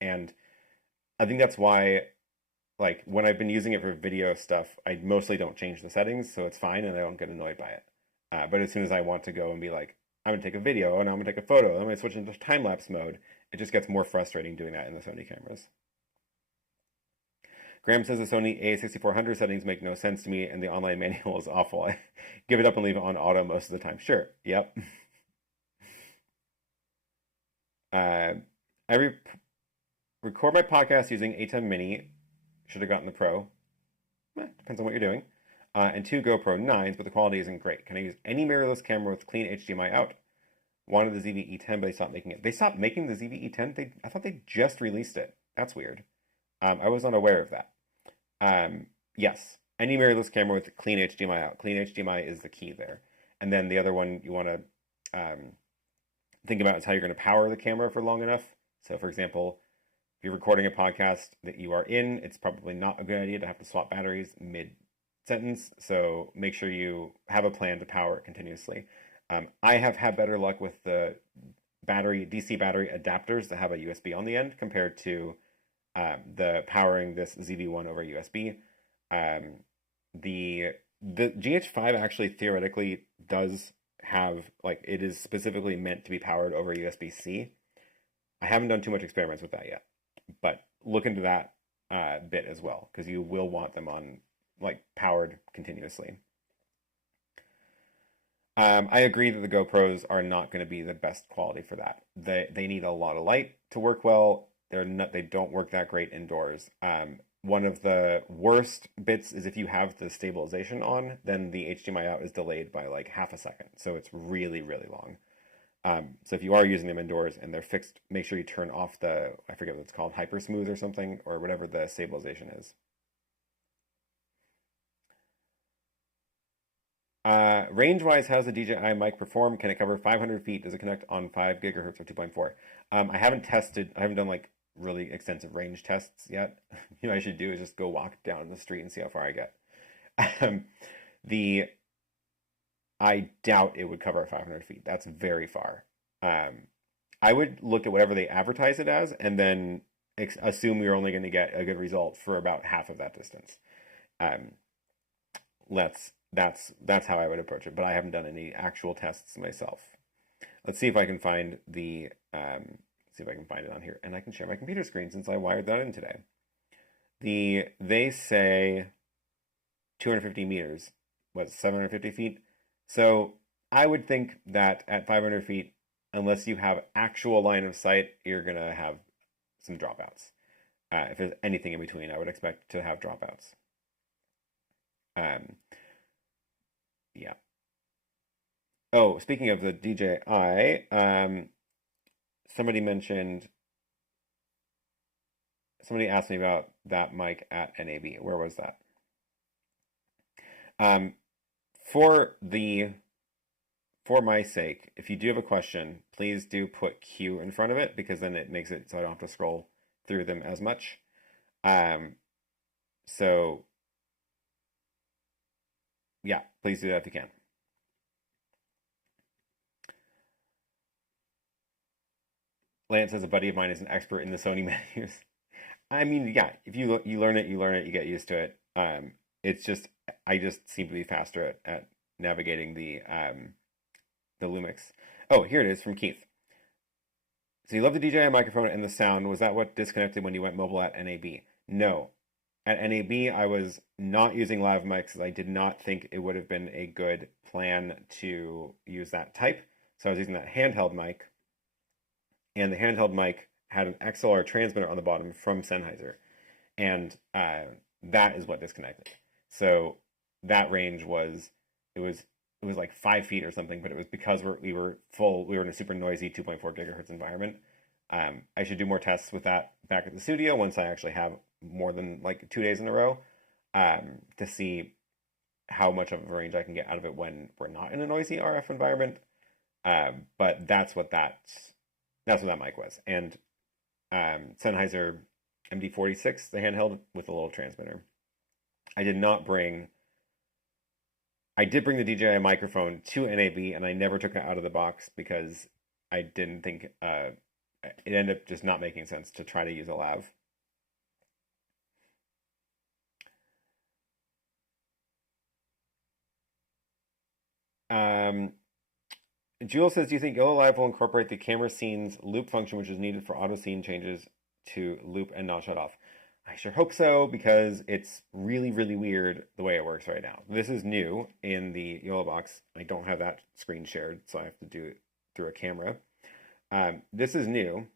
And I think that's why, like, when I've been using it for video stuff, I mostly don't change the settings, so it's fine, and I don't get annoyed by it. But as soon as I want to go and be like, I'm going to take a video, and I'm going to take a photo, I'm going to switch into time-lapse mode, it just gets more frustrating doing that in the Sony cameras. Graham says the Sony A6400 settings make no sense to me, and the online manual is awful. I give it up and leave it on auto most of the time. Sure. Yep. I record my podcast using ATEM Mini. Should have gotten the Pro. Depends on what you're doing. And 2 GoPro 9s, but the quality isn't great. Can I use any mirrorless camera with clean HDMI out? Wanted the ZV-E10, but they stopped making it. They stopped making the ZV-E10? I thought they just released it. That's weird. I was unaware of that. Yes, any mirrorless camera with clean HDMI out. Clean HDMI is the key there. And then the other one you want to think about is how you're going to power the camera for long enough. So, for example, if you're recording a podcast that you are in, it's probably not a good idea to have to swap batteries mid-sentence. So make sure you have a plan to power it continuously. I have had better luck with the DC battery adapters that have a USB on the end compared to the powering this ZV-1 over USB. The GH5 actually theoretically does have, like, it is specifically meant to be powered over USB-C. I haven't done too much experiments with that yet, but look into that bit as well, because you will want them on, like, powered continuously. I agree that the GoPros are not going to be the best quality for that. They need a lot of light to work well. They don't work that great indoors. One of the worst bits is if you have the stabilization on, then the HDMI out is delayed by like half a second. So it's really, really long. So if you are using them indoors and they're fixed, make sure you turn off I forget what it's called, hyper smooth or something, or whatever the stabilization is. Range-wise, how's the DJI Mic perform? Can it cover 500 feet? Does it connect on 5 gigahertz or 2.4? I haven't done like really extensive range tests yet. You know, I should do is just go walk down the street and see how far I get. I doubt it would cover 500 feet. That's very far. I would look at whatever they advertise it as and then assume you're only going to get a good result for about half of that distance. That's how I would approach it, but I haven't done any actual tests myself. Let's see if I can find it on here, and I can share my computer screen since I wired that in today. They say 250 meters, 750 feet? So I would think that at 500 feet, unless you have actual line of sight, you're gonna have some dropouts. If there's anything in between, I would expect to have dropouts. Yeah. Oh, speaking of the DJI, somebody asked me about that mic at NAB. Where was that? For my sake, if you do have a question, please do put Q in front of it, because then it makes it so I don't have to scroll through them as much. So yeah, please do that if you can. Lance says a buddy of mine is an expert in the Sony menus. I mean, yeah, if you learn it, you get used to it. It's just I just seem to be faster at navigating the Lumix. Oh, here it is from Keith. So you love the DJI microphone and the sound. Was that what disconnected when you went mobile at NAB? No. At NAB, I was not using lav mics because I did not think it would have been a good plan to use that type. So I was using that handheld mic. And the handheld mic had an XLR transmitter on the bottom from Sennheiser. And that is what disconnected. So that range was like 5 feet or something, but it was because we were in a super noisy 2.4 gigahertz environment. I should do more tests with that back at the studio once I actually have more than like 2 days in a row, to see how much of a range I can get out of it when we're not in a noisy RF environment. But that's what that mic was. And Sennheiser MD46, the handheld with a little transmitter. I did bring the DJI microphone to NAB, and I never took it out of the box because I didn't think it ended up just not making sense to try to use a lav. Jules says, do you think YoloLive will incorporate the camera scenes loop function, which is needed for auto scene changes to loop and not shut off? I sure hope so, because it's really, really weird the way it works right now. This is new in the YoloBox. I don't have that screen shared, so I have to do it through a camera. This is new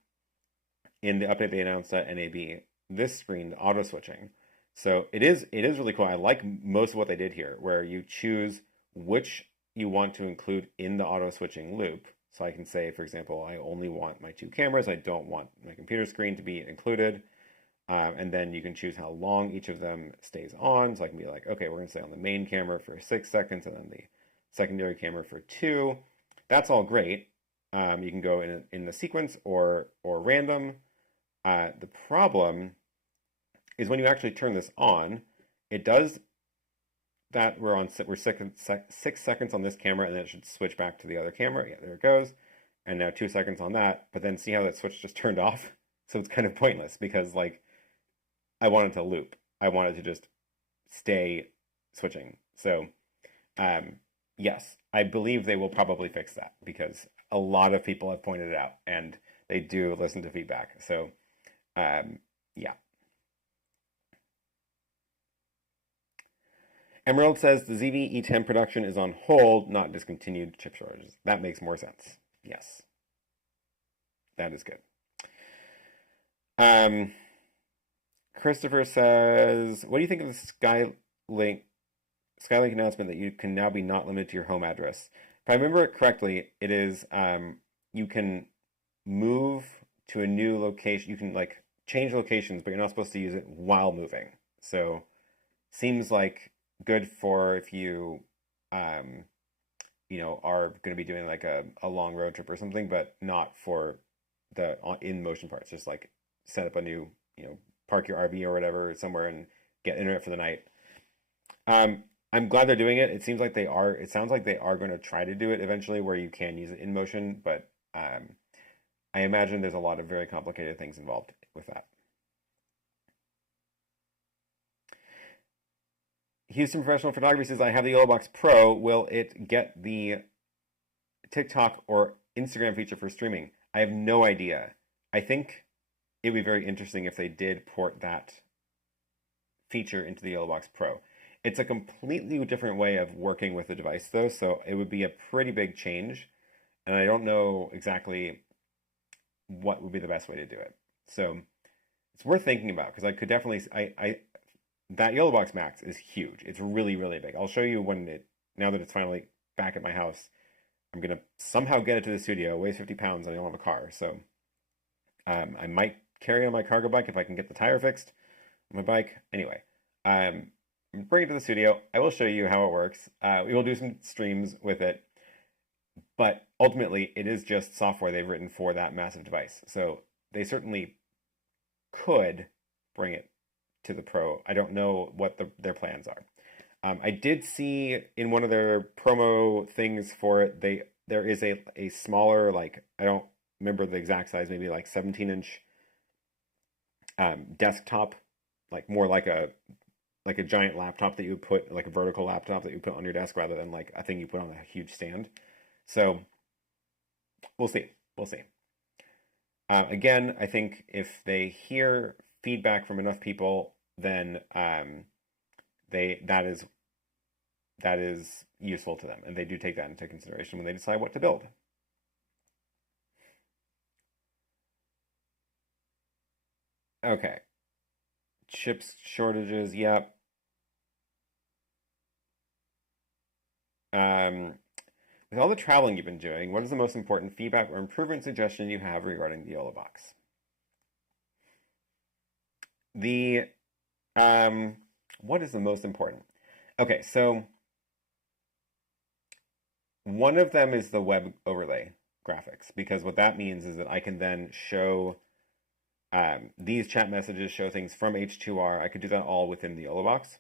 in the update they announced at NAB. This screen, the auto switching. So it is really cool. I like most of what they did here, where you choose which you want to include in the auto switching loop. So I can say, for example, I only want my 2 cameras. I don't want my computer screen to be included. And then you can choose how long each of them stays on. So I can be like, okay, we're going to stay on the main camera for 6 seconds and then the secondary camera for 2. That's all great. You can go in the sequence or random. The problem is when you actually turn this on, it does that. We're 6 seconds on this camera, and then it should switch back to the other camera. Yeah, there it goes. And now 2 seconds on that. But then see how that switch just turned off? So it's kind of pointless, because like I wanted to loop. I wanted to just stay switching. So yes, I believe they will probably fix that, because a lot of people have pointed it out, and they do listen to feedback. So yeah. Emerald says the ZV E10 production is on hold, not discontinued. Chip shortages. That makes more sense. Yes. That is good. Christopher says, what do you think of the Skylink announcement that you can now be not limited to your home address? If I remember it correctly, it is you can move to a new location. You can like change locations, but you're not supposed to use it while moving. So seems like good for if you are going to be doing like a long road trip or something, but not for the in motion parts. Just like set up a new, park your RV or whatever somewhere and get internet for the night. I'm glad they're doing it. It seems like they are. It sounds like they are going to try to do it eventually, where you can use it in motion, but I imagine there's a lot of very complicated things involved with that. Houston Professional Photography says, I have the YoloBox Pro. Will it get the TikTok or Instagram feature for streaming? I have no idea. I think it would be very interesting if they did port that feature into the YoloBox Pro. It's a completely different way of working with the device, though, so it would be a pretty big change, and I don't know exactly what would be the best way to do it. So it's worth thinking about, because I could definitely, that YoloBox Max is huge. It's really, really big. I'll show you now that it's finally back at my house. I'm going to somehow get it to the studio. It weighs 50 pounds and I don't have a car. So I might carry on my cargo bike if I can get the tire fixed on my bike. Anyway, bring it to the studio. I will show you how it works. We will do some streams with it. But ultimately, it is just software they've written for that massive device. So they certainly could bring it to the Pro. I don't know what their plans are. I did see in one of their promo things for it, there is a smaller, like, I don't remember the exact size, maybe like 17-inch desktop, like more like a giant laptop that you would put, like a vertical laptop that you put on your desk, rather than like a thing you put on a huge stand. So we'll see. We'll see. Again, I think if they hear feedback from enough people, then that is useful to them, and they do take that into consideration when they decide what to build. Okay. Chips shortages, yep. With all the traveling you've been doing, what is the most important feedback or improvement suggestion you have regarding the YoloBox? What is the most important? Okay, so one of them is the web overlay graphics, because what that means is that I can then show these chat messages, show things from H2R. I could do that all within the YoloBox.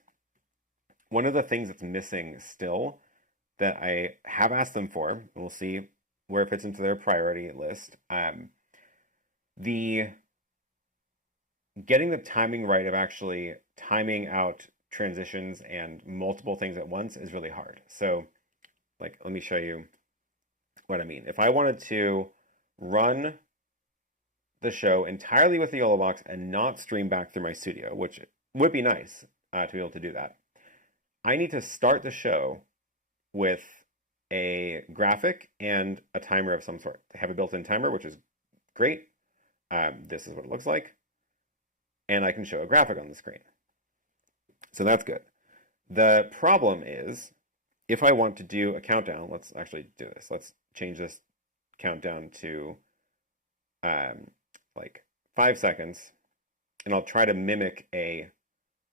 One of the things that's missing still that I have asked them for, and we'll see where it fits into their priority list, getting the timing right of actually timing out transitions and multiple things at once is really hard. So, like, let me show you what I mean. If I wanted to run the show entirely with the YoloBox and not stream back through my studio, which would be nice to be able to do that. I need to start the show with a graphic and a timer of some sort. I have a built-in timer, which is great. This is what it looks like. And I can show a graphic on the screen. So that's good. The problem is, if I want to do a countdown, let's actually do this. Let's change this countdown to like 5 seconds, and I'll try to mimic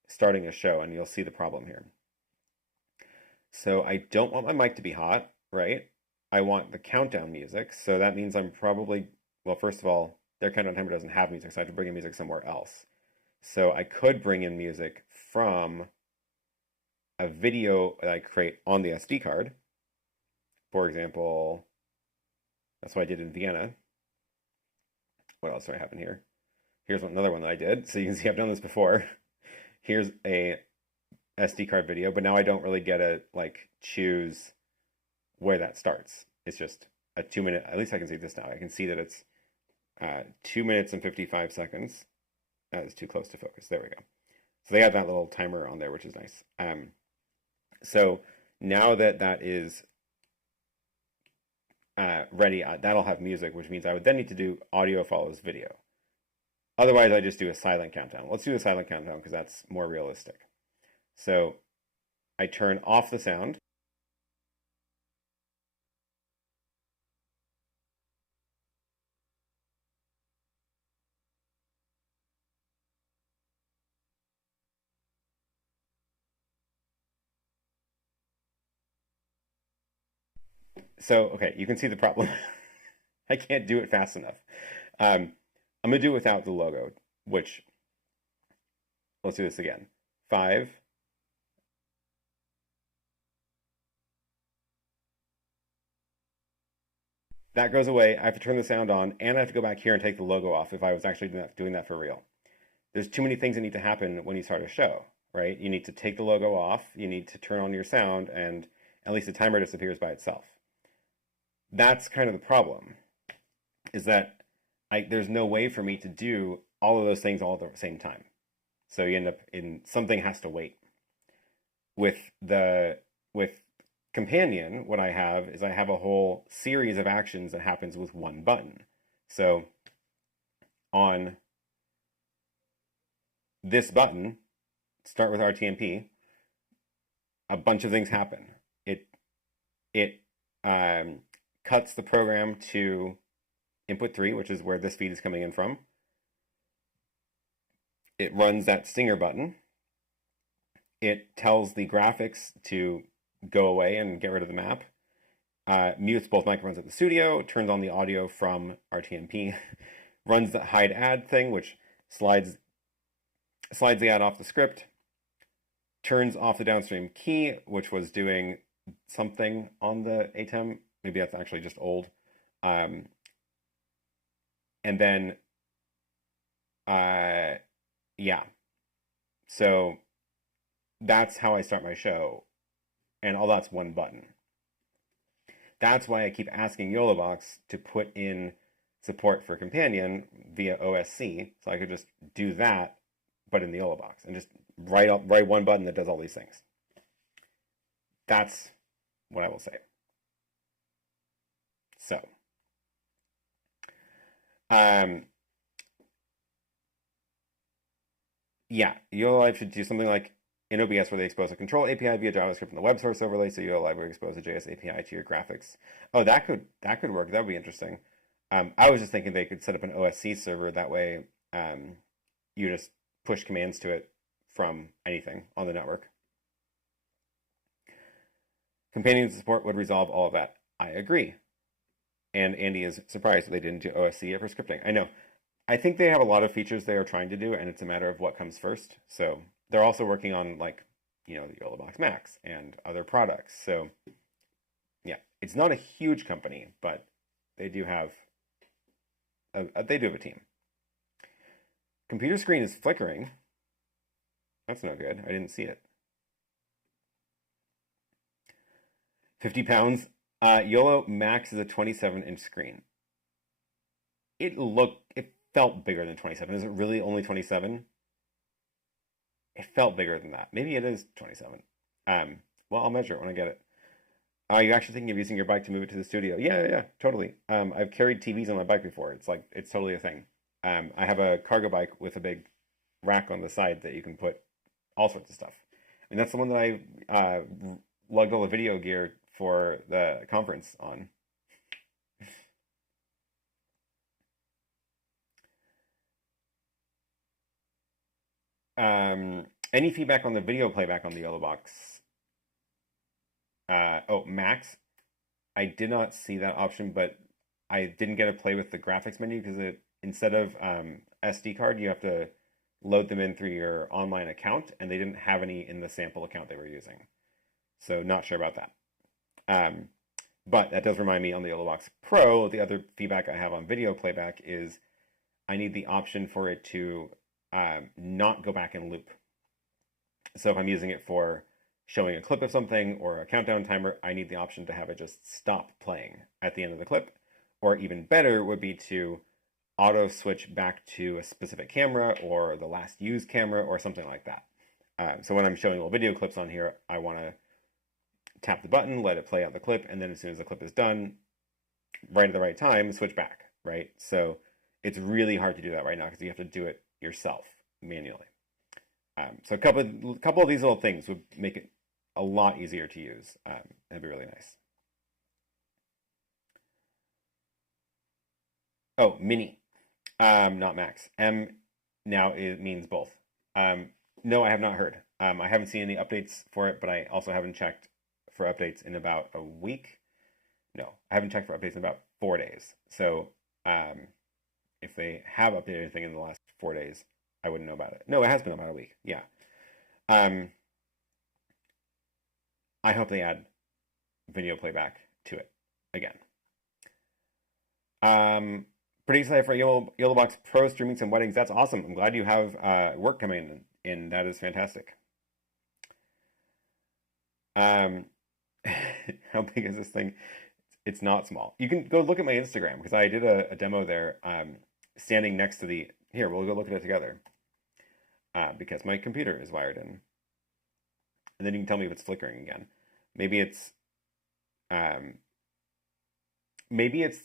starting a show, and you'll see the problem here. So I don't want my mic to be hot, right? I want the countdown music, so that means I'm probably, well, first of all, their countdown timer doesn't have music, so I have to bring in music somewhere else. So I could bring in music from a video that I create on the SD card. For example, that's what I did in Vienna. What else do I have in here? Here's another one that I did. So you can see I've done this before. Here's a SD card video, but now I don't really get to like choose where that starts. It's just a 2 minute, at least I can see this now. I can see that it's 2 minutes and 55 seconds. That is too close to focus. There we go. So they have that little timer on there, which is nice. So now that that is ready, that'll have music, which means I would then need to do audio follows video. Otherwise, I just do a silent countdown. Let's do a silent countdown because that's more realistic. So I turn off the sound. So, okay, you can see the problem. I can't do it fast enough. I'm going to do it without the logo, which, let's do this again. 5. That goes away. I have to turn the sound on, and I have to go back here and take the logo off if I was actually doing that for real. There's too many things that need to happen when you start a show, right? You need to take the logo off, you need to turn on your sound, and at least the timer disappears by itself. That's kind of the problem, is that there's no way for me to do all of those things all at the same time. So you end up something has to wait. With Companion, what I have is I have a whole series of actions that happens with one button. So on this button, start with RTMP, a bunch of things happen. It cuts the program to input 3, which is where this feed is coming in from. It runs that stinger button. It tells the graphics to go away and get rid of the map. Mutes both microphones at the studio, turns on the audio from RTMP, runs the hide ad thing, which slides the ad off the script, turns off the downstream key, which was doing something on the ATEM. Maybe that's actually just old. And then, yeah. So that's how I start my show. And all that's one button. That's why I keep asking YoloBox to put in support for Companion via OSC, so I could just do that, but in the YoloBox, and just write one button that does all these things. That's what I will say. So, yeah, YoloLive should do something like in OBS where they expose a control API via JavaScript and the web source overlay, so YoloLive will expose a JS API to your graphics. Oh, that could work. That would be interesting. I was just thinking they could set up an OSC server. That way, you just push commands to it from anything on the network. Companion support would resolve all of that. I agree. And Andy is surprised they didn't do OSC yet for scripting. I know. I think they have a lot of features they are trying to do, and it's a matter of what comes first. So they're also working on, like, the YoloBox Max and other products. So yeah, it's not a huge company, but they do have a team. Computer screen is flickering. That's no good. I didn't see it. 50 pounds. YoloBox Max is a 27-inch screen. It felt bigger than 27. Is it really only 27? It felt bigger than that. Maybe it is 27. Well, I'll measure it when I get it. Are you actually thinking of using your bike to move it to the studio? Yeah, totally. I've carried TVs on my bike before. It's totally a thing. I have a cargo bike with a big rack on the side that you can put all sorts of stuff. And that's the one that I lugged all the video gear for the conference on. Any feedback on the video playback on the YoloBox? Oh, Max. I did not see that option, but I didn't get to play with the graphics menu because it instead of SD card, you have to load them in through your online account, and they didn't have any in the sample account they were using. So not sure about that. But that does remind me on the YoloBox Pro, the other feedback I have on video playback is I need the option for it to not go back in loop. So if I'm using it for showing a clip of something or a countdown timer, I need the option to have it just stop playing at the end of the clip. Or even better would be to auto switch back to a specific camera or the last used camera or something like that. So when I'm showing little video clips on here, I want to tap the button, let it play out the clip, and then as soon as the clip is done, right at the right time, switch back, right? So it's really hard to do that right now because you have to do it yourself manually. So a couple of these little things would make it a lot easier to use. That'd be really nice. Oh, Mini, not Max. M now it means both. No, I have not heard. I haven't seen any updates for it, but I also haven't checked for updates in about a week. No, I haven't checked for updates in about 4 days. So if they have updated anything in the last 4 days, I wouldn't know about it. No, it has been about a week. Yeah. I hope they add video playback to it again. Pretty excited for YoloBox Pro streaming some weddings. That's awesome. I'm glad you have work coming in. That is fantastic. How big is this thing? It's not small. You can go look at my Instagram because I did a demo there standing next to the... Here, we'll go look at it together because my computer is wired in. And then you can tell me if it's flickering again. Maybe it's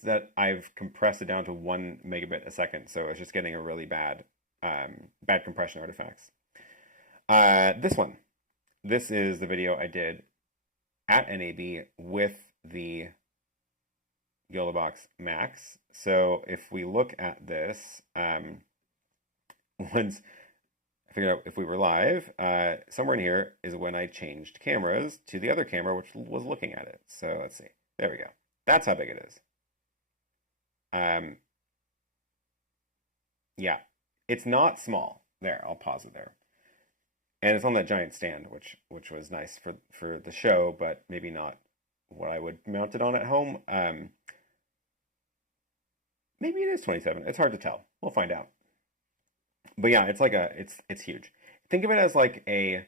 that I've compressed it down to 1 megabit a second, so it's just getting a really bad compression artifacts. This is the video I did at NAB with the YoloBox Max. So if we look at this, once I figured out if we were live, somewhere in here is when I changed cameras to the other camera, which was looking at it. So let's see. There we go. That's how big it is. Yeah, it's not small. There, I'll pause it there. And it's on that giant stand, which was nice for the show, but maybe not what I would mount it on at home. Maybe it is 27. It's hard to tell. We'll find out. But yeah, it's like it's huge. Think of it as a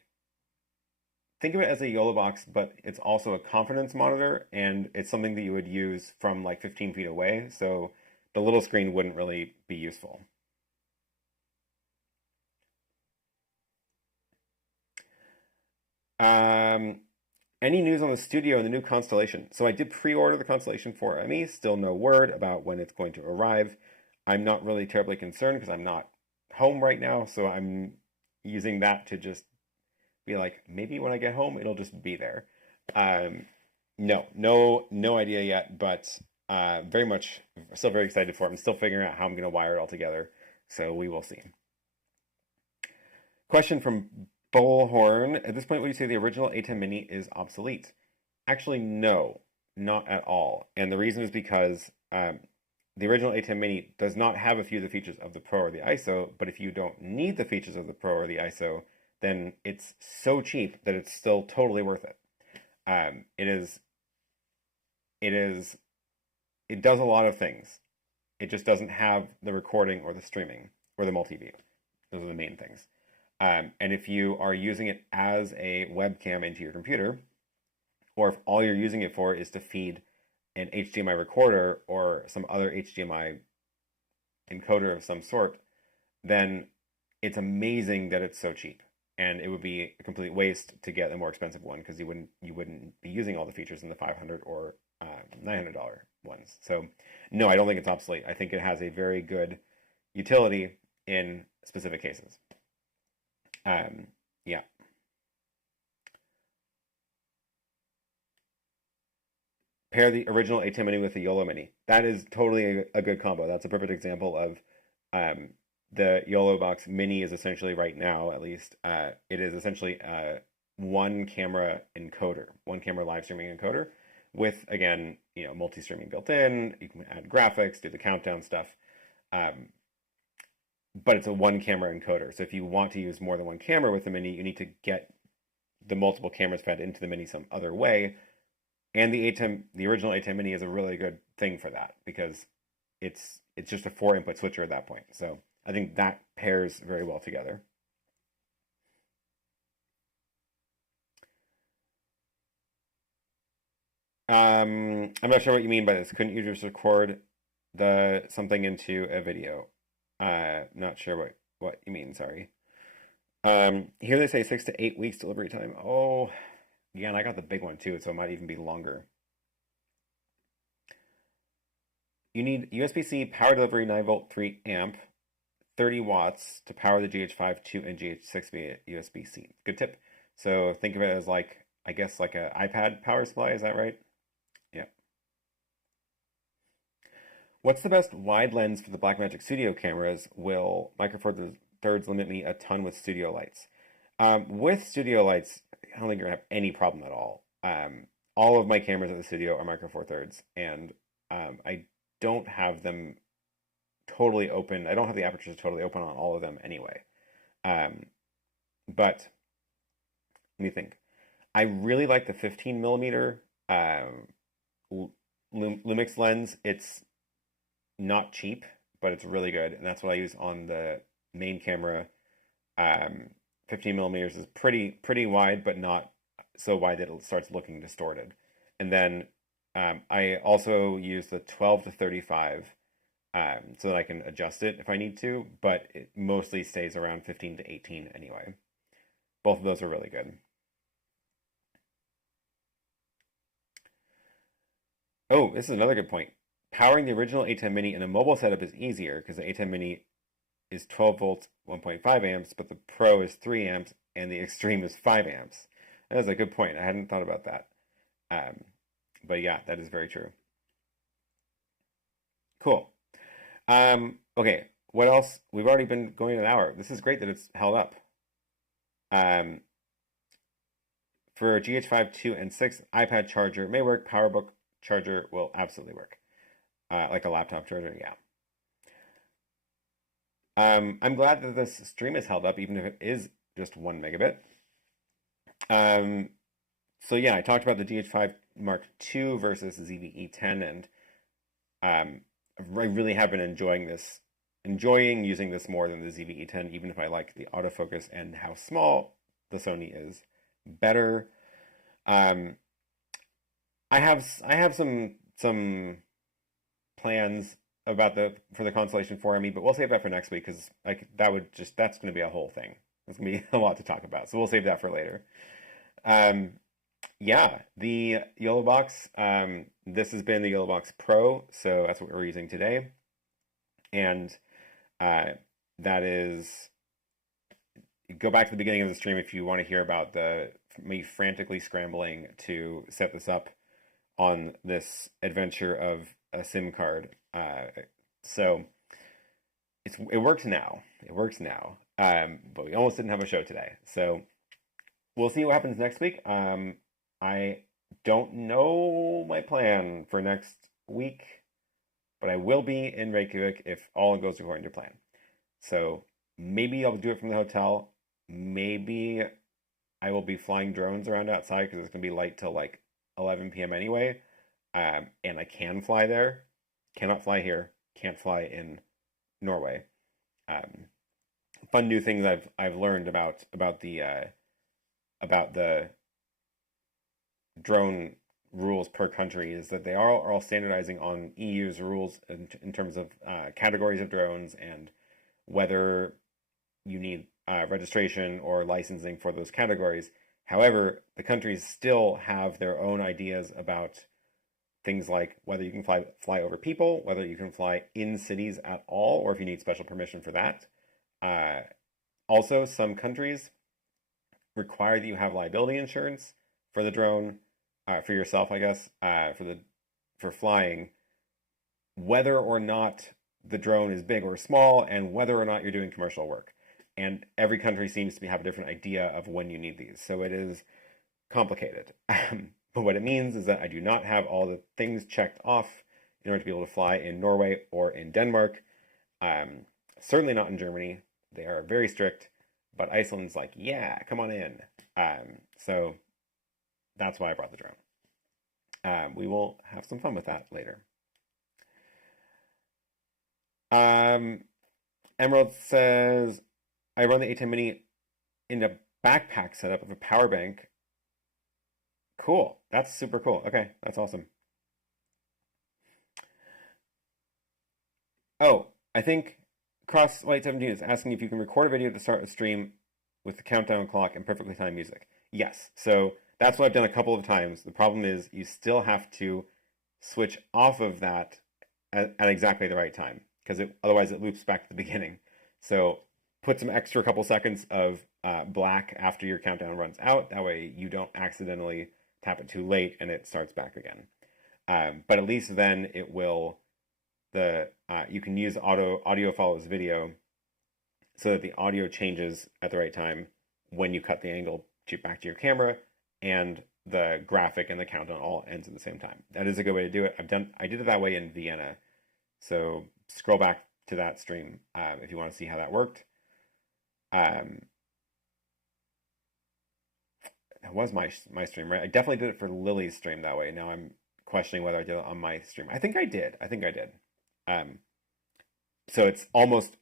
YoloBox, but it's also a confidence monitor, and it's something that you would use from like 15 feet away. So the little screen wouldn't really be useful. Any news on the studio and the new Constellation? So I did pre-order the Constellation for ME. Still no word about when it's going to arrive. I'm not really terribly concerned because I'm not home right now, so I'm using that to just be like, maybe when I get home, it'll just be there. No idea yet, but still very excited for it. I'm still figuring out how I'm going to wire it all together, so we will see. Question from Bullhorn. At this point, would you say the original ATEM Mini is obsolete? Actually, no, not at all. And the reason is because the original ATEM Mini does not have a few of the features of the Pro or the ISO, but if you don't need the features of the Pro or the ISO, then it's so cheap that it's still totally worth it. It does a lot of things. It just doesn't have the recording or the streaming or the multi-view. Those are the main things. And if you are using it as a webcam into your computer, or if all you're using it for is to feed an HDMI recorder or some other HDMI encoder of some sort, then it's amazing that it's so cheap. And it would be a complete waste to get a more expensive one because you wouldn't be using all the features in the $500 or $900 ones. So no, I don't think it's obsolete. I think it has a very good utility in specific cases. Yeah. Pair the original ATEM Mini with the YOLO Mini. That is totally a good combo. That's a perfect example of the YoloBox Mini is essentially right now, at least, it is essentially a one camera encoder, one camera live streaming encoder with, again, multi-streaming built in. You can add graphics, do the countdown stuff. But it's a one camera encoder. So if you want to use more than one camera with the Mini, you need to get the multiple cameras fed into the Mini some other way. And the original ATEM Mini is a really good thing for that because it's just a 4-input switcher at that point. So I think that pairs very well together. I'm not sure what you mean by this. Couldn't you just record something into a video? Not sure what you mean, sorry. Here they say 6 to 8 weeks delivery time. Oh, yeah, and I got the big one too, so it might even be longer. You need USB-C power delivery 9-volt 3 amp, 30 watts to power the GH5 II and GH6 via USB-C. Good tip. So think of it as like, I guess like an iPad power supply, is that right? Yeah. What's the best wide lens for the Blackmagic Studio cameras? Will Micro Four Thirds limit me a ton with studio lights? With studio lights, I don't think you're gonna have any problem at all. All of my cameras at the studio are Micro Four Thirds, and I don't have them totally open. I don't have the apertures totally open on all of them anyway. But let me think. I really like the 15 millimeter Lumix lens. It's not cheap, but it's really good, and that's what I use on the main camera. 15 millimeters is pretty wide, but not so wide that it starts looking distorted. And then I also use the 12 to 35 so that I can adjust it if I need to, but it mostly stays around 15 to 18 anyway. Both of those are really good. Oh, this is another good point. Powering the original ATEM Mini in a mobile setup is easier because the ATEM Mini is 12 volts, 1.5 amps, but the Pro is 3 amps and the Extreme is 5 amps. That is a good point. I hadn't thought about that. But yeah, that is very true. Cool. Okay, what else? We've already been going an hour. This is great that it's held up. For GH5 II and 6, iPad charger may work. PowerBook charger will absolutely work. Like a laptop charger, yeah. I'm glad that this stream is held up, even if it is just 1 megabit. So yeah, I talked about the GH5 Mark II versus ZV-E10, and I really have been enjoying using this more than the ZV-E10, even if I like the autofocus and how small the Sony is better. I have some plans for the Constellation 4ME, but we'll save that for next week because that's going to be a whole thing. There's going to be a lot to talk about, so we'll save that for later. Yeah, the YoloBox. This has been the YoloBox Pro, so that's what we're using today, and that is. Go back to the beginning of the stream if you want to hear about me frantically scrambling to set this up on this adventure of a SIM card. So it works now. It works now. But we almost didn't have a show today. So we'll see what happens next week. I don't know my plan for next week, but I will be in Reykjavik if all goes according to plan. So maybe I'll do it from the hotel. Maybe I will be flying drones around outside because it's going to be light till like 11 p.m. anyway. And I can fly there. Cannot fly here. Can't fly in Norway. Fun new things I've learned about the drone rules per country is that they are all standardizing on EU's rules in terms of categories of drones and whether you need registration or licensing for those categories. However, the countries still have their own ideas about things like whether you can fly over people, whether you can fly in cities at all, or if you need special permission for that. Also, some countries require that you have liability insurance for the drone, for yourself, I guess, for flying, whether or not the drone is big or small, and whether or not you're doing commercial work. And every country seems to have a different idea of when you need these. So it is complicated. But what it means is that I do not have all the things checked off in order to be able to fly in Norway or in Denmark. Certainly not in Germany. They are very strict. But Iceland's like, yeah, come on in. So that's why I brought the drone. We will have some fun with that later. Emerald says, I run the ATEM Mini in a backpack setup of a power bank. Cool. That's super cool. Okay, that's awesome. Oh, I think CrossLight17 is asking if you can record a video to start a stream with the countdown clock and perfectly timed music. Yes, so that's what I've done a couple of times. The problem is you still have to switch off of that at exactly the right time, because otherwise it loops back to the beginning. So put some extra couple seconds of black after your countdown runs out. That way you don't accidentally tap it too late and it starts back again. But at least then it will, you can use audio follows video so that the audio changes at the right time when you cut the angle back to your camera, and the graphic and the countdown all ends at the same time. That is a good way to do it. I did it that way in Vienna. So scroll back to that stream if you want to see how that worked. That was my stream, right? I definitely did it for Lily's stream that way. Now I'm questioning whether I did it on my stream. I think I did. So it's almost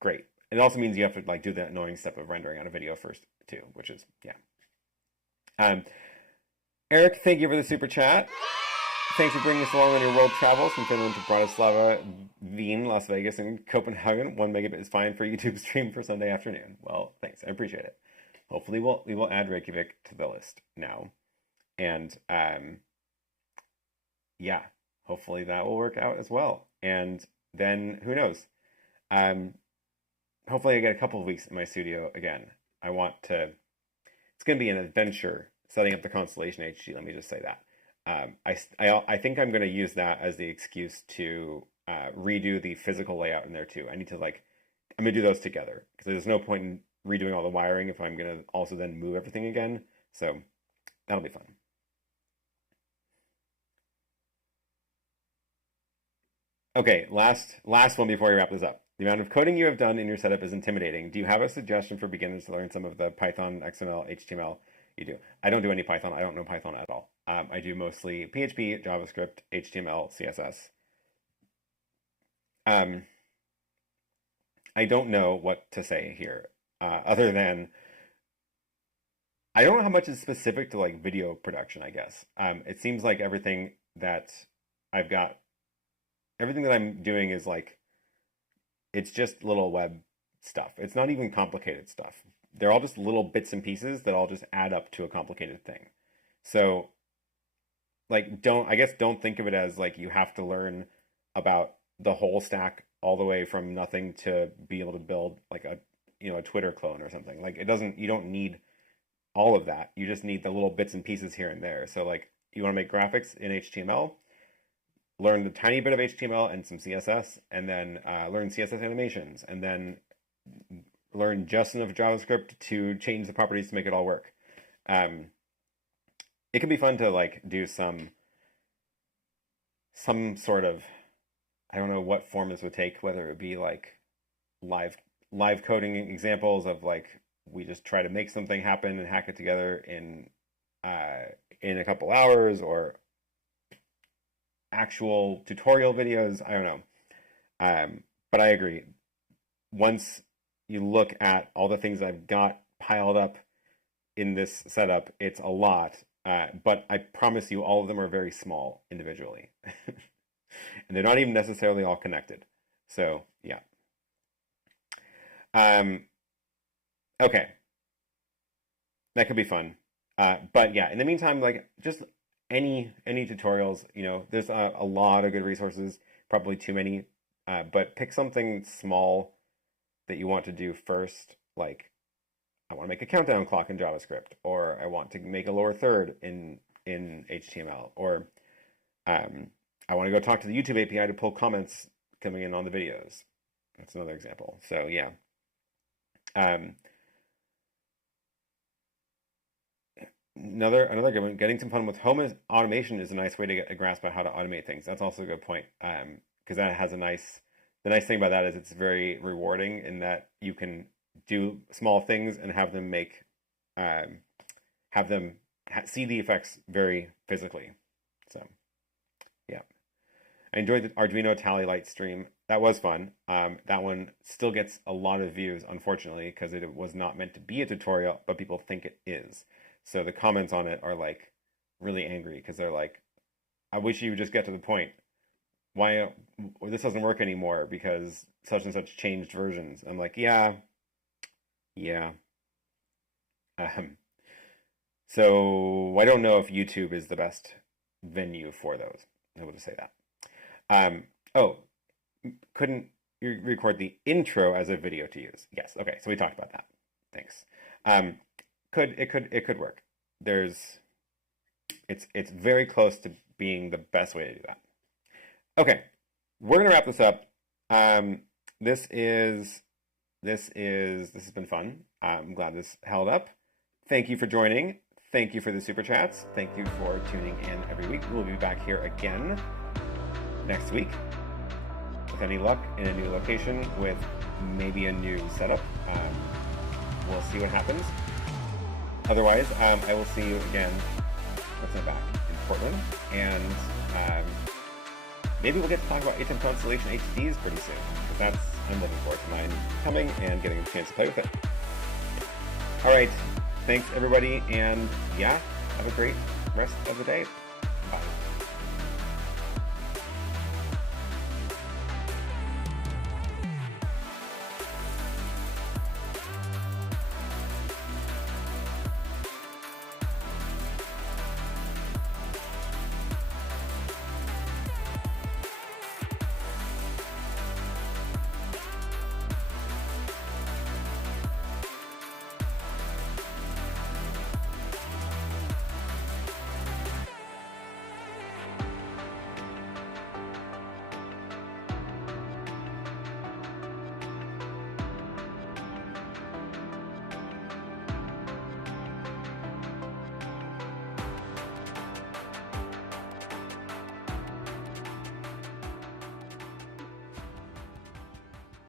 great. It also means you have to like do the annoying step of rendering on a video first too, which is, yeah. Eric, thank you for the super chat. Thanks for bringing us along on your world travels from Finland to Bratislava, Wien, Las Vegas, and Copenhagen. 1 megabit is fine for YouTube stream for Sunday afternoon. Well, thanks. I appreciate it. Hopefully we will add Reykjavik to the list now. And yeah, hopefully that will work out as well. And then who knows? Hopefully I get a couple of weeks in my studio again. It's going to be an adventure setting up the Constellation HD, let me just say that. I think I'm going to use that as the excuse to redo the physical layout in there too. I'm going to do those together because there's no point in redoing all the wiring if I'm going to also then move everything again. So that'll be fun. Okay, last one before we wrap this up. The amount of coding you have done in your setup is intimidating. Do you have a suggestion for beginners to learn some of the Python, XML, HTML? You do. I don't do any Python. I don't know Python at all. I do mostly PHP, JavaScript, HTML, CSS. I don't know what to say here, other than I don't know how much is specific to like video production, I guess. It seems like everything that I'm doing is like, it's just little web stuff. It's not even complicated stuff. They're all just little bits and pieces that all just add up to a complicated thing. So like, don't think of it as like you have to learn about the whole stack all the way from nothing to be able to build like a Twitter clone or something. Like you don't need all of that. You just need the little bits and pieces here and there. So like you want to make graphics in HTML, learn a tiny bit of HTML and some CSS, and then learn CSS animations, and then learn just enough JavaScript to change the properties to make it all work. It can be fun to like do some sort of, I don't know what form this would take, whether it would be like live coding examples of like we just try to make something happen and hack it together in a couple hours, or actual tutorial videos. I don't know. But I agree. Once you look at all the things I've got piled up in this setup, it's a lot. but I promise you all of them are very small individually. And they're not even necessarily all connected. So, yeah. Okay. That could be fun. But yeah, in the meantime, like just any tutorials, you know, there's a lot of good resources, probably too many, but pick something small that you want to do first, like I want to make a countdown clock in JavaScript, or I want to make a lower third in HTML, or I want to go talk to the YouTube API to pull comments coming in on the videos. That's another example. So yeah. Another good one, getting some fun with home automation is a nice way to get a grasp of how to automate things. That's also a good point, because that has the nice thing about that is it's very rewarding in that you can do small things and have them see the effects very physically. So yeah, I enjoyed the Arduino Tally Light stream. That was fun. That one still gets a lot of views, unfortunately, because it was not meant to be a tutorial, but people think it is. So the comments on it are like really angry because they're like, I wish you would just get to the point. Why this doesn't work anymore because such and such changed versions. I'm like, yeah. So I don't know if YouTube is the best venue for those. I will just say that. Couldn't you record the intro as a video to use? Yes. Okay. So we talked about that. Thanks. It could work. It's very close to being the best way to do that. Okay, we're gonna wrap this up. This has been fun. I'm glad this held up. Thank you for joining. Thank you for the super chats. Thank you for tuning in every week. We'll be back here again next week with any luck in a new location with maybe a new setup. We'll see what happens. Otherwise, I will see you again once I'm back in Portland, and maybe we'll get to talk about ATEM Constellation HDs pretty soon, because I'm looking forward to mine coming and getting a chance to play with it. All right, thanks everybody, and yeah, have a great rest of the day.